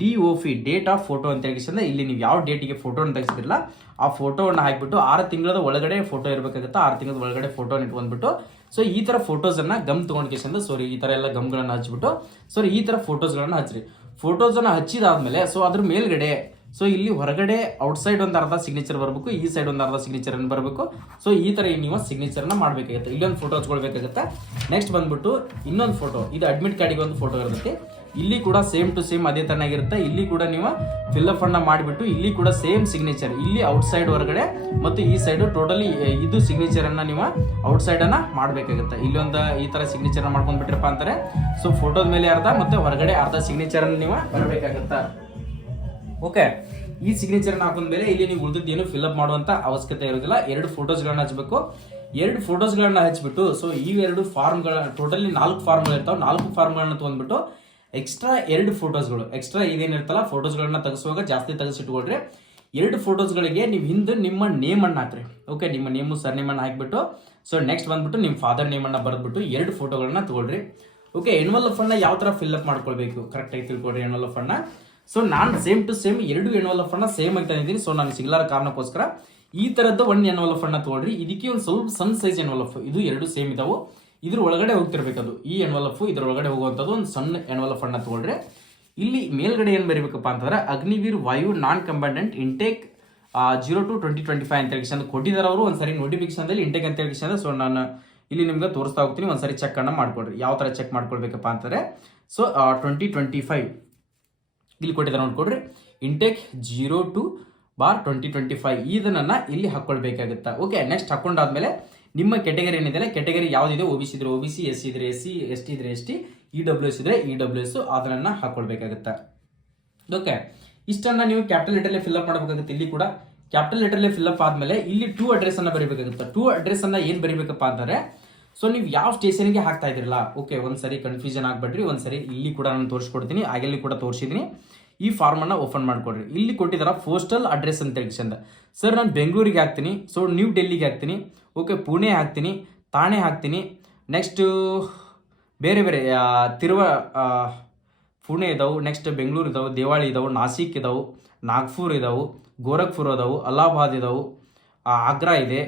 D O F date of photo ಅಂತ ಹೇಳಿಸಿದ್ರೆ ಇಲ್ಲಿ ನೀವು ಯಾವ ಡೇಟಿಗೆ ಫೋಟೋನ ತೆಗೆಸಿದ್ರಲ್ಲ ಆ ಫೋಟೋವನ್ನು ಹಾಕಿಬಿಟ್ಟು ಆರು ತಿಂಗಳದ ಒಳಗಡೆ ಫೋಟೋ ಇರಬೇಕಾಗುತ್ತೆ. ಆರು ತಿಂಗಳ ಒಳಗಡೆ ಫೋಟೋನ ಇಟ್ಕೊಂಡ್ಬಿಟ್ಟು ಸೊ ಈ ಥರ ಫೋಟೋಸನ್ನು ಗಮ್ ತೊಗೊಂಡ್ಕೇಸಿಂದ ಸಾರಿ ಈ ಥರ ಎಲ್ಲ ಗಮ್ಗಳನ್ನು ಹಚ್ಬಿಟ್ಟು ಸೊ ಈ ಥರ ಫೋಟೋಸ್ಗಳನ್ನು ಹಚ್ಚಿರಿ ಫೋಟೋಸನ್ನು ಹಚ್ಚಿದಾದ್ಮೇಲೆ ಸೊ ಅದ್ರ ಮೇಲ್ಗಡೆ ಸೊ ಇಲ್ಲಿ ಹೊರಗಡೆ ಔಟ್ಸೈಡ್ ಒಂದು ಅರ್ಧ ಸಿಗ್ನೇಚರ್ ಬರಬೇಕು, ಈ ಸೈಡ್ ಒಂದು ಅರ್ಧ ಸಿಗ್ನೇಚರ್ ಅನ್ನು ಬರಬೇಕು? ಸೊ ಈ ತರ ನೀವು ಸಿಗ್ನೇಚರ್ನ ಮಾಡಬೇಕಾಗುತ್ತೆ. ಇಲ್ಲೊಂದು ಫೋಟೋ ಹಚ್ಕೊಳ್ಬೇಕಾಗುತ್ತೆ? ನೆಕ್ಸ್ಟ್ ಬಂದ್ಬಿಟ್ಟು ಇನ್ನೊಂದು ಫೋಟೋ ಇದು ಅಡ್ಮಿಟ್ ಕಾರ್ಡಿಗೆ ಒಂದು ಫೋಟೋ ಇರುತ್ತೆ. ಇಲ್ಲಿ ಕೂಡ ಸೇಮ್ ಟು ಸೇಮ್ ಅದೇ ತರನಾಗಿರುತ್ತೆ ಇಲ್ಲಿ ಕೂಡ ನೀವು ಫಿಲ್ಅಪ್ ಅನ್ನ ಮಾಡಿಬಿಟ್ಟು ಇಲ್ಲಿ ಕೂಡ ಸೇಮ್ ಸಿಗ್ನೇಚರ್ ಇಲ್ಲಿ ಔಟ್ಸೈಡ್ ಹೊರಗಡೆ ಮತ್ತು ಈ ಸೈಡ್ ಟೋಟಲಿ ಇದು ಸಿಗ್ನೇಚರ್ ಅನ್ನ ನೀವು ಔಟ್ಸೈಡನ್ನು ಮಾಡಬೇಕಾಗುತ್ತೆ. ಇಲ್ಲಿ ಒಂದು ಈ ತರ ಸಿಗ್ನೇಚರ್ ಮಾಡ್ಕೊಂಡ್ಬಿಟ್ರಪ್ಪ ಅಂತಾರೆ. ಸೊ ಫೋಟೋದ ಮೇಲೆ ಅರ್ಧ ಮತ್ತು ಹೊರಗಡೆ ಅರ್ಧ ಸಿಗ್ನೇಚರ್ ಅನ್ನು ನೀವು ಬರಬೇಕಾಗುತ್ತೆ? ಓಕೆ, ಈ ಸಿಗ್ನೇಚರ್ ಹಾಕೊಂಡ ಮೇಲೆ ಇಲ್ಲಿ ನೀವು ಉಳಿದದ್ದು ಏನು ಫಿಲ್ಅಪ್ ಮಾಡುವಂತ ಅವಶ್ಯಕತೆ ಇರೋದಿಲ್ಲ. ಎರಡು ಫೋಟೋಸ್ಗಳನ್ನ ಹಚ್ಚಬೇಕು ಎರಡು ಫೋಟೋಸ್ಗಳನ್ನ ಹಚ್ಬಿಟ್ಟು ಸೊ ಈ ಎರಡು ಫಾರ್ಮ್ಗಳ ಟೋಟಲಿ ನಾಲ್ಕು ಫಾರ್ಮ್ಗಳು ಇರ್ತಾವೆ. ನಾಲ್ಕು ಫಾರ್ಮ್ಗಳನ್ನ ತೊಗೊಂಡ್ಬಿಟ್ಟು ಎಕ್ಸ್ಟ್ರಾ ಎರಡು ಫೋಟೋಸ್ಗಳು ಎಕ್ಸ್ಟ್ರಾ ಇದೇನಿರ್ತಲ್ಲ ಫೋಟೋಸ್ಗಳನ್ನ ತೆಗೆಸುವಾಗ ಜಾಸ್ತಿ ತೆಗೆಸಿಟ್ಕೊಳ್ರಿ. ಎರಡು ಫೋಟೋಸ್ಗಳಿಗೆ ನೀವು ಹಿಂದೆ ನಿಮ್ಮ ನೇಮನ್ನು ಹಾಕ್ರಿ. ಓಕೆ, ನಿಮ್ಮ ನೇಮು ಸರ್ ನೇಮನ್ನು ಹಾಕ್ಬಿಟ್ಟು ಸೊ ನೆಕ್ಸ್ಟ್ ಬಂದ್ಬಿಟ್ಟು ನಿಮ್ಮ ಫಾದರ್ ನೇಮನ್ನು ಬರೆದ್ಬಿಟ್ಟು ಎರಡು ಫೋಟೋಗಳನ್ನ ತಗೊಳ್ರಿ. ಓಕೆ ಎನ್ವಲ್ ಫಂಡ್ನ ಯಾವ ಥರ ಫಿಲ್ಅಪ್ ಮಾಡ್ಕೊಳ್ಬೇಕು? ಕರೆಕ್ಟಾಗಿ ತಿಳ್ಕೊಳ್ರಿ ಎನ್ವಲ್ ಫಂಡ್ನ ಸೊ ನಾನು ಸೇಮ್ ಟು ಸೇಮ್ ಎರಡು ಎನ್ವಲ್ ಫಂಡ್ನ ಸೇಮ್ ಅಂತ ಇದ್ದೀನಿ ಸೊ ನಾನು ಸಿಗ್ಲಾರ ಕಾರಣಕ್ಕೋಸ್ಕರ ಈ ಥರದ್ದು ಒಂದು ಎನ್ವಲ್ ಫಂಡ್ನ ತಗೊಳ್ರಿ. ಇದಕ್ಕೆ ಒಂದು ಸ್ವಲ್ಪ ಸಣ್ಣ ಸೈಜ್ ಎನ್ವಲ್ ಇದು ಎರಡು ಸೇಮ್ ಇದಾವೆ. ಇದ್ರ ಒಳಗಡೆ ಹೋಗ್ತಿರ್ಬೇಕದು. ಈ ಎನ್ವಲಫ್ ಇದ್ರ ಒಳಗಡೆ ಹೋಗುವಂಥದ್ದು ಒಂದು ಸಣ್ಣ ಎನ್ವಲಫ್ ಅನ್ನ ತಗೊಳ್ರಿ. ಇಲ್ಲಿ ಮೇಲ್ಗಡೆ ಏನು ಬರೀಬೇಕಪ್ಪ ಅಂತಂದ್ರೆ Agniveer Vayu non combatant intake zero two twenty twenty five ಅಂತ ಹೇಳಿ ಕೊಟ್ಟಿದ್ದಾರೆ ಅವರು. ಒಂದ್ಸರಿ ನೋಟಿಫಿಕೇಶನ್ದಲ್ಲಿ ಇಂಟೇಕ್ ಅಂತ ಹೇಳಿ ಸೊ ನಾನು ಇಲ್ಲಿ ನಿಮ್ಗೆ ತೋರಿಸ್ತಾ ಹೋಗ್ತೀನಿ. ಒಂದ್ಸರಿ ಚೆಕ್ ಅನ್ನ ಮಾಡ್ಕೊಡ್ರಿ. ಯಾವ ಥರ ಚೆಕ್ ಮಾಡ್ಕೊಳ್ಬೇಕಪ್ಪ ಅಂತಂದ್ರೆ ಸೊ ಟ್ವೆಂಟಿ ಟ್ವೆಂಟಿ ಫೈವ್ ಇಲ್ಲಿ ಕೊಟ್ಟಿದ್ದಾರೆ ನೋಡ್ಕೊಡ್ರಿ intake zero two bar twenty twenty five ಇದನ್ನ ಇಲ್ಲಿ ಹಾಕ್ಕೊಳ್ಬೇಕಾಗುತ್ತೆ? ಓಕೆ ನೆಕ್ಸ್ಟ್ ಹಾಕೊಂಡಾದ್ಮೇಲೆ ನಿಮ್ಮ ಕೆಟಗರಿ ಏನಿದೆ ಕೆಟಗರಿ ಯಾವುದಿದೆ? ಒ ಬಿ ಸಿ ಇದ್ರೆ ಒ ಬಿ ಸಿ ಎಸ್ ಇದ್ರೆ ಎಸ್ ಸಿ ಎಸ್ ಟಿ ಇದ್ರೆ S T E W S ಇದ್ರೆ ಇ ಡಬ್ಲ್ಯೂ ಎಸ್ ಅದನ್ನ ಹಾಕೊಳ್ಬೇಕಾಗುತ್ತೆ ಓಕೆ ಇಷ್ಟನ್ನ ನೀವು ಕ್ಯಾಪಿಟಲ್ ಲೆಟರ್ಲೆ ಫಿಲ್ಅಪ್ ಮಾಡಬೇಕಾಗುತ್ತೆ ಇಲ್ಲಿ ಕೂಡ. ಕ್ಯಾಪಿಟಲ್ ಲೆಟರ್ಲೆ ಫಿಲ್ಅಪ್ ಆದ್ಮೇಲೆ ಇಲ್ಲಿ ಟೂ ಅಡ್ರೆಸ್ ಅನ್ನ ಬರೀಬೇಕಾಗುತ್ತೆ? ಟೂ ಅಡ್ರೆಸ್ ಅನ್ನ ಏನ್ ಬರೀಬೇಕಪ್ಪ ಅಂತಂದ್ರೆ ಸೊ ನೀವು ಯಾವ ಸ್ಟೇಷನ್ಗೆ ಹಾಕ್ತಾ ಇದ್ರಲ್ಲ ಓಕೆ ಒಂದ್ಸರಿ ಕನ್ಫ್ಯೂಷನ್ ಆಗಬೇಡ್ರಿ ಒಂದು ಸರಿ ಇಲ್ಲಿ ಕೂಡ ನಾನು ತೋರಿಸ್ಕೊಡ್ತೀನಿ ಆಗಲ್ಲಿ ಕೂಡ ತೋರಿಸಿದ್ದೀನಿ. ಈ ಫಾರ್ಮ್ ಅನ್ನ ಓಪನ್ ಮಾಡ್ಕೊಡ್ರಿ. ಇಲ್ಲಿ ಕೊಟ್ಟಿದಾರ ಪೋಸ್ಟಲ್ ಅಡ್ರೆಸ್ ಅಂತ ಹೇಳಿ ಚಂದ. ಸರ್ ನಾನು ಬೆಂಗಳೂರಿಗೆ ಹಾಕ್ತೀನಿ. ಸೊ ನ್ಯೂ ಡೆಲ್ಲಿಗೆ ಹಾಕ್ತೀನಿ. ಓಕೆ ಪುಣೆ ಹಾಕ್ತೀನಿ. ತಾಣೆ ಹಾಕ್ತೀನಿ. ನೆಕ್ಸ್ಟು ಬೇರೆ ಬೇರೆ ತಿರುವ ಪುಣೆ ಇದಾವೆ. ನೆಕ್ಸ್ಟ್ ಬೆಂಗಳೂರು ಇದಾವೆ. ದೇವಾಳಿ ಇದಾವೆ. ನಾಸಿಕ್ ಇದಾವೆ. ನಾಗ್ಪುರ್ ಇದಾವೆ. ಗೋರಖ್ಪುರ್ ಇದಾವೆ. ಅಲಹಾಬಾದ್ ಇದಾವೆ. ಆಗ್ರಾ ಇದೆ.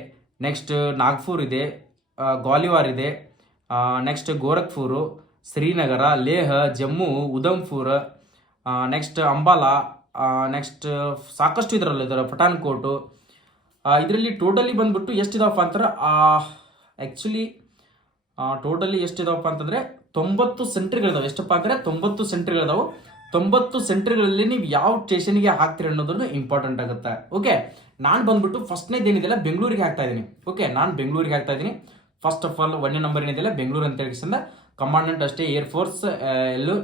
ನೆಕ್ಸ್ಟ್ ನಾಗ್ಪುರ್ ಇದೆ. ಗ್ವಾಲಿವಾರ್ ಇದೆ. Next Gorakhpur, Srinagar, Leh, Jammu, Udhampur next Ambala next ಸಾಕಷ್ಟು ಇದರಲ್ಲಿ ಇದ್ದಾರೆ ಪಠಾನ್ಕೋಟು ಇದರಲ್ಲಿ ಟೋಟಲಿ ಬಂದ್ಬಿಟ್ಟು ಎಷ್ಟಿದಾವಪ್ಪ ಅಂತಾರೆ ಆ್ಯಕ್ಚುಲಿ ಟೋಟಲಿ ಎಷ್ಟಿದಾವಪ್ಪ ಅಂತಂದರೆ, ತೊಂಬತ್ತು ಸೆಂಟ್ರ್ಗಳಿದಾವೆ. ಎಷ್ಟಪ್ಪ ಅಂದರೆ, ತೊಂಬತ್ತು ಸೆಂಟ್ರ್ಗಳಿದಾವೆ. ತೊಂಬತ್ತು ಸೆಂಟ್ರಿಗಳಲ್ಲಿ ನೀವು ಯಾವ ಸ್ಟೇಷನ್ಗೆ ಹಾಕ್ತೀರಿ ಅನ್ನೋದನ್ನು ಇಂಪಾರ್ಟೆಂಟ್ ಆಗುತ್ತೆ. ಓಕೆ ನಾನು ಬಂದ್ಬಿಟ್ಟು ಫಸ್ಟ್ನೇದು ಏನಿದೆಯಲ್ಲ ಬೆಂಗಳೂರಿಗೆ ಹಾಕ್ತಾ ಇದ್ದೀನಿ. ಓಕೆ ನಾನು ಬೆಂಗಳೂರಿಗೆ ಹಾಕ್ತಾ ಇದ್ದೀನಿ. ಫಸ್ಟ್ ಆಫ್ ಆಲ್ ಒಂದನೇ ನಂಬರ್ ಏನಿದೆಯಲ್ಲ ಬೆಂಗಳೂರು ಅಂತ ಹೇಳಿ ಕಮಾಂಡೆಂಟ್ ಅಷ್ಟೇ ಏರ್ ಫೋರ್ಸ್ ಎಲ್ಲೂ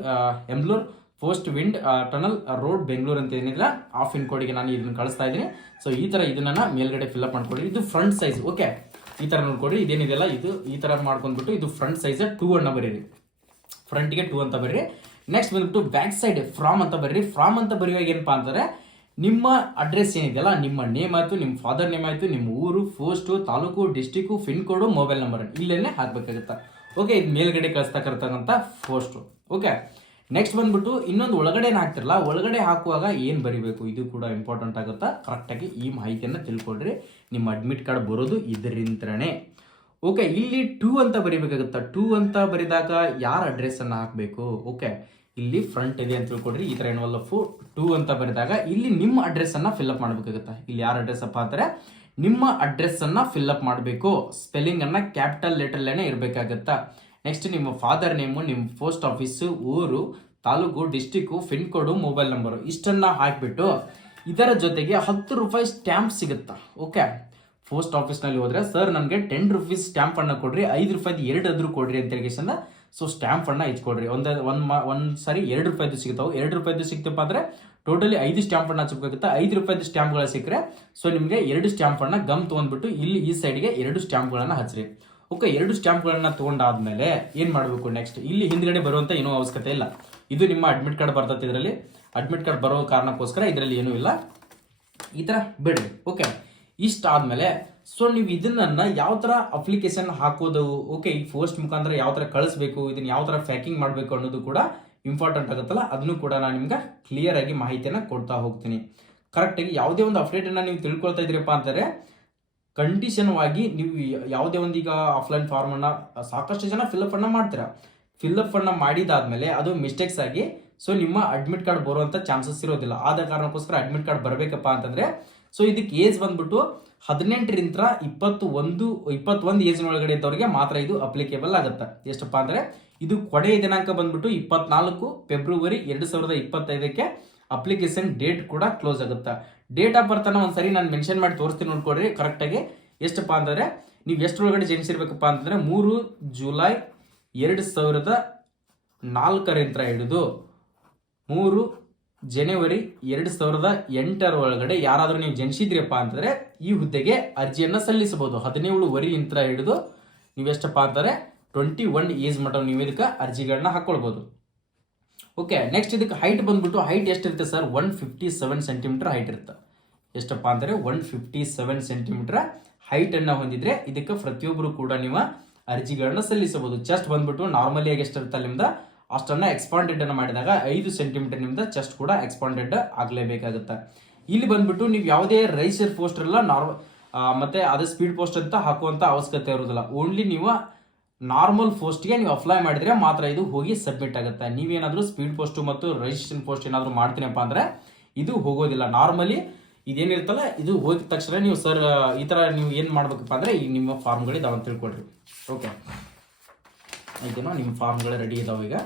ಎಂಬ್ಲೂರ್ post wind tunnel road Bengaluru ಅಂತ ಏನಿಲ್ಲ ಆಫ್ ಇನ್ ಕೋಡಿಗೆ ನಾನು ಇದನ್ನ ಕಳಿಸ್ತಾ ಇದ್ದೀನಿ. ಸೊ ಈ ತರ ಇದನ್ನ ಮೇಲ್ಗಡೆ ಫಿಲ್ಅಪ್ ಮಾಡ್ಕೊಡಿ ಇದು ಫ್ರಂಟ್ ಸೈಜ್ ಓಕೆ ಈ ತರ ನೋಡ್ಕೊಡಿ ಇದೇನಿದೆಲ್ಲ ಇದು ಈ ತರ ಮಾಡ್ಕೊಂಡ್ಬಿಟ್ಟು ಇದು ಫ್ರಂಟ್ ಸೈಜ್ ಟೂ ಅನ್ನ ಬರೀರಿ. ಫ್ರಂಟ್ಗೆ ಟೂ ಅಂತ ಬರ್ರಿ. ನೆಕ್ಸ್ಟ್ ಬಂದ್ಬಿಟ್ಟು ಬ್ಯಾಕ್ ಸೈಡ್ ಫ್ರಾಮ್ ಅಂತ ಬರ್ರಿ. ಫ್ರಾಮ್ ಅಂತ ಬರೆಯುವಾಗ ಏನಪ್ಪಾ ಅಂತಂದ್ರೆ ನಿಮ್ಮ ಅಡ್ರೆಸ್ ಏನಿದೆಯಲ್ಲ, ನಿಮ್ಮ ನೇಮ್ ಆಯ್ತು, ನಿಮ್ಮ ಫಾದರ್ ನೇಮ್ ಆಯ್ತು, ನಿಮ್ಮ ಊರು post taluk district pin code mobile number ಇಲ್ಲೇನೆ ಹಾಕ್ಬೇಕಾಗುತ್ತೆ. ಓಕೆ ಇದು ಮೇಲ್ಗಡೆ ಕಳಿಸ್ತಕ್ಕಂಥ ಪೋಸ್ಟು ಓಕೆ ನೆಕ್ಸ್ಟ್ ಬಂದ್ಬಿಟ್ಟು ಇನ್ನೊಂದು ಒಳಗಡೆ ಹಾಕ್ತಿರಲ್ಲ, ಒಳಗಡೆ ಹಾಕುವಾಗ ಏನು ಬರಿಬೇಕು? ಇದು ಕೂಡ ಇಂಪಾರ್ಟೆಂಟ್ ಆಗುತ್ತಾ? ಕರೆಕ್ಟಾಗಿ ಈ ಮಾಹಿತಿಯನ್ನು ತಿಳ್ಕೊಳ್ರಿ. ನಿಮ್ಮ ಅಡ್ಮಿಟ್ ಕಾರ್ಡ್ ಬರೋದು ಇದರಿಂದನೇ ಓಕೆ ಇಲ್ಲಿ ಟೂ ಅಂತ ಬರಿಬೇಕಾಗುತ್ತಾ? ಟೂ ಅಂತ ಬರಿದಾಗ ಯಾರ ಅಡ್ರೆಸ್ ಅನ್ನ ಹಾಕಬೇಕು? ಓಕೆ ಇಲ್ಲಿ ಫ್ರಂಟ್ ಇದೆ ಅಂತ ತಿಳ್ಕೊಡ್ರಿ ಈ ತರ ಫು ಟೂ ಅಂತ ಬರೆದಾಗ ಇಲ್ಲಿ ನಿಮ್ಮ ಅಡ್ರೆಸ್ ಅನ್ನ ಫಿಲ್ಅಪ್ ಮಾಡಬೇಕಾಗುತ್ತಾ? ಇಲ್ಲಿ ಯಾರ ಅಡ್ರೆಸ್ ಅಪ್ಪ ಅಂದ್ರೆ ನಿಮ್ಮ ಅಡ್ರೆಸ್ ಅನ್ನ ಫಿಲ್ಅಪ್ ಮಾಡಬೇಕು. ಸ್ಪೆಲ್ಲಿಂಗ್ ಅನ್ನ ಕ್ಯಾಪಿಟಲ್ ಲೆಟರ್ಲೇನೆ ಇರಬೇಕಾಗತ್ತಾ? ನೆಕ್ಸ್ಟ್ ನಿಮ್ಮ ಫಾದರ್ ನೇಮು ನಿಮ್ಮ ಪೋಸ್ಟ್ ಆಫೀಸು ಊರು, taluk district pin code mobile number ಇಷ್ಟನ್ನ ಹಾಕಿಬಿಟ್ಟು ಇದರ ಜೊತೆಗೆ ಹತ್ತು ರೂಪಾಯಿ ಸ್ಟ್ಯಾಂಪ್ ಸಿಗುತ್ತಾ? ಓಕೆ ಪೋಸ್ಟ್ ಆಫೀಸ್ನಲ್ಲಿ ಹೋದ್ರೆ ಸರ್ ನನಗೆ ಟೆನ್ ರುಪೀಸ್ ಸ್ಟ್ಯಾಂಪ್ ಅನ್ನ ಕೊಡ್ರಿ, ಐದು ರೂಪಾಯಿದು ಎರಡು ಅದ್ರು ಕೊಡ್ರಿ ಅಂತ ಹೇಳಿ ಸೊ ಸ್ಟ್ಯಾಂಪ್ ಅನ್ನ ಇಚ್ಕೊಡ್ರಿ ಒಂದ್ ಒಂದ್ ಮಾ, ಒಂದು ಸಾರಿ ಎರಡು ರೂಪಾಯಿದು ಸಿಗ್ತಾವೆ ಎರಡು ರೂಪಾಯಿದು ಸಿಗ್ತಪ್ಪ ಅಂದ್ರೆ ಟೋಟಲಿ ಐದು ಸ್ಟ್ಯಾಂಪ್ ಅನ್ನ ಹಚ್ಚಬೇಕಾಗುತ್ತೆ ಐದು ರೂಪಾಯಿದು ಸ್ಟ್ಯಾಂಪ್ಗಳು ಸಿಕ್ಕರೆ ಸೊ ನಿಮಗೆ ಎರಡು ಸ್ಟ್ಯಾಂಪ್ ಅನ್ನ ಗಮ್ ತಗೊಂಡ್ಬಿಟ್ಟು ಇಲ್ಲಿ ಈ ಸೈಡ್ಗೆ ಎರಡು ಸ್ಟ್ಯಾಂಪ್ಗಳನ್ನು ಹಚ್ಚ್ರಿ ಓಕೆ ಎರಡು ಸ್ಟ್ಯಾಂಪ್ಗಳನ್ನ ತಗೊಂಡಾದ್ಮೇಲೆ ಏನ್ ಮಾಡಬೇಕು ನೆಕ್ಸ್ಟ್ ಇಲ್ಲಿ ಹಿಂದ್ಗಡೆ ಬರುವಂತ ಏನೂ ಅವಶ್ಯಕತೆ ಇಲ್ಲ. ಇದು ನಿಮ್ಮ ಅಡ್ಮಿಟ್ ಕಾರ್ಡ್ ಬರ್ತದೆ ಇದರಲ್ಲಿ. ಅಡ್ಮಿಟ್ ಕಾರ್ಡ್ ಬರೋ ಕಾರಣಕ್ಕೋಸ್ಕರ ಇದರಲ್ಲಿ ಏನೂ ಇಲ್ಲ. ಈ ತರ ಬಿಡ್ರಿ ಓಕೆ ಇಷ್ಟ ಆದ್ಮೇಲೆ ಸೊ ನೀವು ಇದನ್ನ ಯಾವ ತರ ಅಪ್ಲಿಕೇಶನ್ ಹಾಕೋದು ಓಕೆ ಈ ಪೋಸ್ಟ್ ಮುಖಾಂತರ ಯಾವ ತರ ಕಳಿಸ್ಬೇಕು, ಇದನ್ನ ಯಾವ ತರ ಪ್ಯಾಕಿಂಗ್ ಮಾಡಬೇಕು ಅನ್ನೋದು ಕೂಡ ಇಂಪಾರ್ಟೆಂಟ್ ಆಗುತ್ತಲ್ಲ? ಅದನ್ನು ಕೂಡ ನಾನು ನಿಮ್ಗೆ ಕ್ಲಿಯರ್ ಆಗಿ ಮಾಹಿತಿಯನ್ನು ಕೊಡ್ತಾ ಹೋಗ್ತೀನಿ. ಕರೆಕ್ಟ್ ಆಗಿ ಯಾವುದೇ ಒಂದು ಅಪ್ಡೇಟ್ ಅನ್ನ ನೀವು ತಿಳ್ಕೊಳ್ತಾ ಇದ್ರಪ್ಪ ಅಂತಂದ್ರೆ ಕಂಡೀಷನ್ ಆಗಿ ನೀವು ಯಾವುದೇ ಒಂದು ಈಗ ಆಫ್ಲೈನ್ ಫಾರ್ಮ್ ಅನ್ನ, ಸಾಕಷ್ಟು ಜನ ಫಿಲ್ಅಪ್ ಅನ್ನ ಮಾಡ್ತೀರಾ. ಫಿಲ್ಅಪ್ ಅನ್ನ ಮಾಡಿದಾದ್ಮೇಲೆ ಅದು ಮಿಸ್ಟೇಕ್ಸ್ ಆಗಿ ಸೊ ನಿಮ್ಮ ಅಡ್ಮಿಟ್ ಕಾರ್ಡ್ ಬರುವಂತ ಚಾನ್ಸಸ್ ಇರೋದಿಲ್ಲ. ಆದ ಕಾರಣಕ್ಕೋಸ್ಕರ ಅಡ್ಮಿಟ್ ಕಾರ್ಡ್ ಬರಬೇಕಪ್ಪ ಅಂತಂದ್ರೆ ಸೊ ಇದಕ್ಕೆ ಏಜ್ ಬಂದ್ಬಿಟ್ಟು ಹದಿನೆಂಟರಿಂದ ಇಪ್ಪತ್ತು ಒಂದು ಇಪ್ಪತ್ತೊಂದು ಏಜ್ ಒಳಗಡೆ ಇದ್ದವರಿಗೆ ಮಾತ್ರ ಇದು ಅಪ್ಲಿಕೇಬಲ್ ಆಗುತ್ತೆ. ಎಷ್ಟಪ್ಪ ಅಂದ್ರೆ, ಇದು ಕೊನೆಯ ದಿನಾಂಕ ಬಂದ್ಬಿಟ್ಟು ಇಪ್ಪತ್ನಾಲ್ಕು ಫೆಬ್ರವರಿ ಎರಡು ಸಾವಿರದ ಇಪ್ಪತ್ತೈದಕ್ಕೆ ಅಪ್ಲಿಕೇಶನ್ ಡೇಟ್ ಕೂಡ ಕ್ಲೋಸ್ ಆಗುತ್ತೆ. ಡೇಟ್ ಆಫ್ ಬರ್ತ್ ಅನ್ನ ಒಂದ್ಸರಿ ನಾನು ಮೆನ್ಷನ್ ಮಾಡಿ ತೋರಿಸ್ತೀನಿ ನೋಡ್ಕೊಡ್ರಿ ಕರೆಕ್ಟಾಗಿ ಎಷ್ಟಪ್ಪ ಅಂತಂದ್ರೆ, ನೀವು ಎಷ್ಟರೊಳಗಡೆ ಜನಿಸಿರ್ಬೇಕಪ್ಪ ಅಂತಂದ್ರೆ, ಮೂರು ಜುಲೈ ಎರಡು ಸಾವಿರದ ನಾಲ್ಕರಿಂದ ಹಿಡಿದು ಮೂರು ಜನವರಿ ಎರಡು ಸಾವಿರದ ಎಂಟರ ಒಳಗಡೆ ಯಾರಾದರೂ ನೀವು ಜನಿಸಿದ್ರಪ್ಪ ಅಂತಂದ್ರೆ, ಈ ಹುದ್ದೆಗೆ ಅರ್ಜಿಯನ್ನ ಸಲ್ಲಿಸಬಹುದು. ಹದಿನೇಳು ವರಿಯಿಂದ ಹಿಡಿದು ನೀವೆಷ್ಟಪ್ಪ ಅಂತಂದ್ರೆ ಟ್ವೆಂಟಿ ಒನ್ ಏಜ್ ಮಟ್ಟ ನೀವು ಇದಕ್ಕೆ ಅರ್ಜಿಗಳನ್ನ ಹಾಕೊಳ್ಬಹುದು. ಓಕೆ ನೆಕ್ಸ್ಟ್ ಇದಕ್ಕೆ ಹೈಟ್ ಬಂದ್ಬಿಟ್ಟು ಹೈಟ್ ಎಷ್ಟಿರುತ್ತೆ sir one fifty seven centimetre height ಇರುತ್ತೆ. ಎಷ್ಟಪ್ಪ ಅಂದರೆ one fifty seven centimetre height ಹೊಂದಿದರೆ ಇದಕ್ಕೆ ಪ್ರತಿಯೊಬ್ಬರು ಕೂಡ ನೀವು ಅರ್ಜಿಗಳನ್ನ ಸಲ್ಲಿಸಬಹುದು. ಚೆಸ್ಟ್ ಬಂದ್ಬಿಟ್ಟು ನಾರ್ಮಲಿ ಆಗಿ ಎಷ್ಟಿರುತ್ತೆ ಅಲ್ಲಿಂದ? ಅಷ್ಟನ್ನು ಎಕ್ಸ್ಪಾಂಡೆಡ್ ಅನ್ನು ಮಾಡಿದಾಗ ಐದು ಸೆಂಟಿಮೀಟರ್ ನಿಮ್ದ ಚೆಸ್ಟ್ ಕೂಡ ಎಕ್ಸ್ಪಾಂಡೆಡ್ ಆಗಲೇಬೇಕಾಗುತ್ತೆ. ಇಲ್ಲಿ ಬಂದ್ಬಿಟ್ಟು ನೀವು ಯಾವುದೇ ರೈಸರ್ ಪೋಸ್ಟರ್ ಎಲ್ಲ ನಾರ್ಮ ಮತ್ತೆ ಅದೇ ಸ್ಪೀಡ್ ಪೋಸ್ಟ್ ಅಂತ ಹಾಕುವಂತ ಅವಶ್ಯಕತೆ ಇರೋದಿಲ್ಲ ಓನ್ಲಿ ನೀವು ನಾರ್ಮಲ್ ಪೋಸ್ಟ್ಗೆ ನೀವು ಅಪ್ಲೈ ಮಾಡಿದ್ರೆ ಮಾತ್ರ ಇದು ಹೋಗಿ ಸಬ್ಮಿಟ್ ಆಗುತ್ತೆ. ನೀವೇನಾದರೂ ಸ್ಪೀಡ್ ಪೋಸ್ಟ್ ಮತ್ತು ರಿಜಿಸ್ಟ್ರೇಷನ್ ಪೋಸ್ಟ್ ಏನಾದರೂ ಮಾಡ್ತೀನಪ್ಪ ಅಂದರೆ ಇದು ಹೋಗೋದಿಲ್ಲ. ನಾರ್ಮಲಿ ಇದೇನಿರ್ತಲ್ಲ ಇದು ಹೋಗಿದ ತಕ್ಷಣ ನೀವು ಸರ್ ಈ ಥರ ನೀವು ಏನು ಮಾಡಬೇಕಪ್ಪ ಅಂದರೆ ಈಗ ನಿಮ್ಮ ಫಾರ್ಮ್ಗಳಿದಾವೆ ಅಂತ ತಿಳ್ಕೊಳ್ರಿ. ಓಕೆ ಆಯ್ತೇನೋ, ನಿಮ್ಮ ಫಾರ್ಮ್ಗಳೇ ರೆಡಿ ಇದಾವೆ ಈಗ.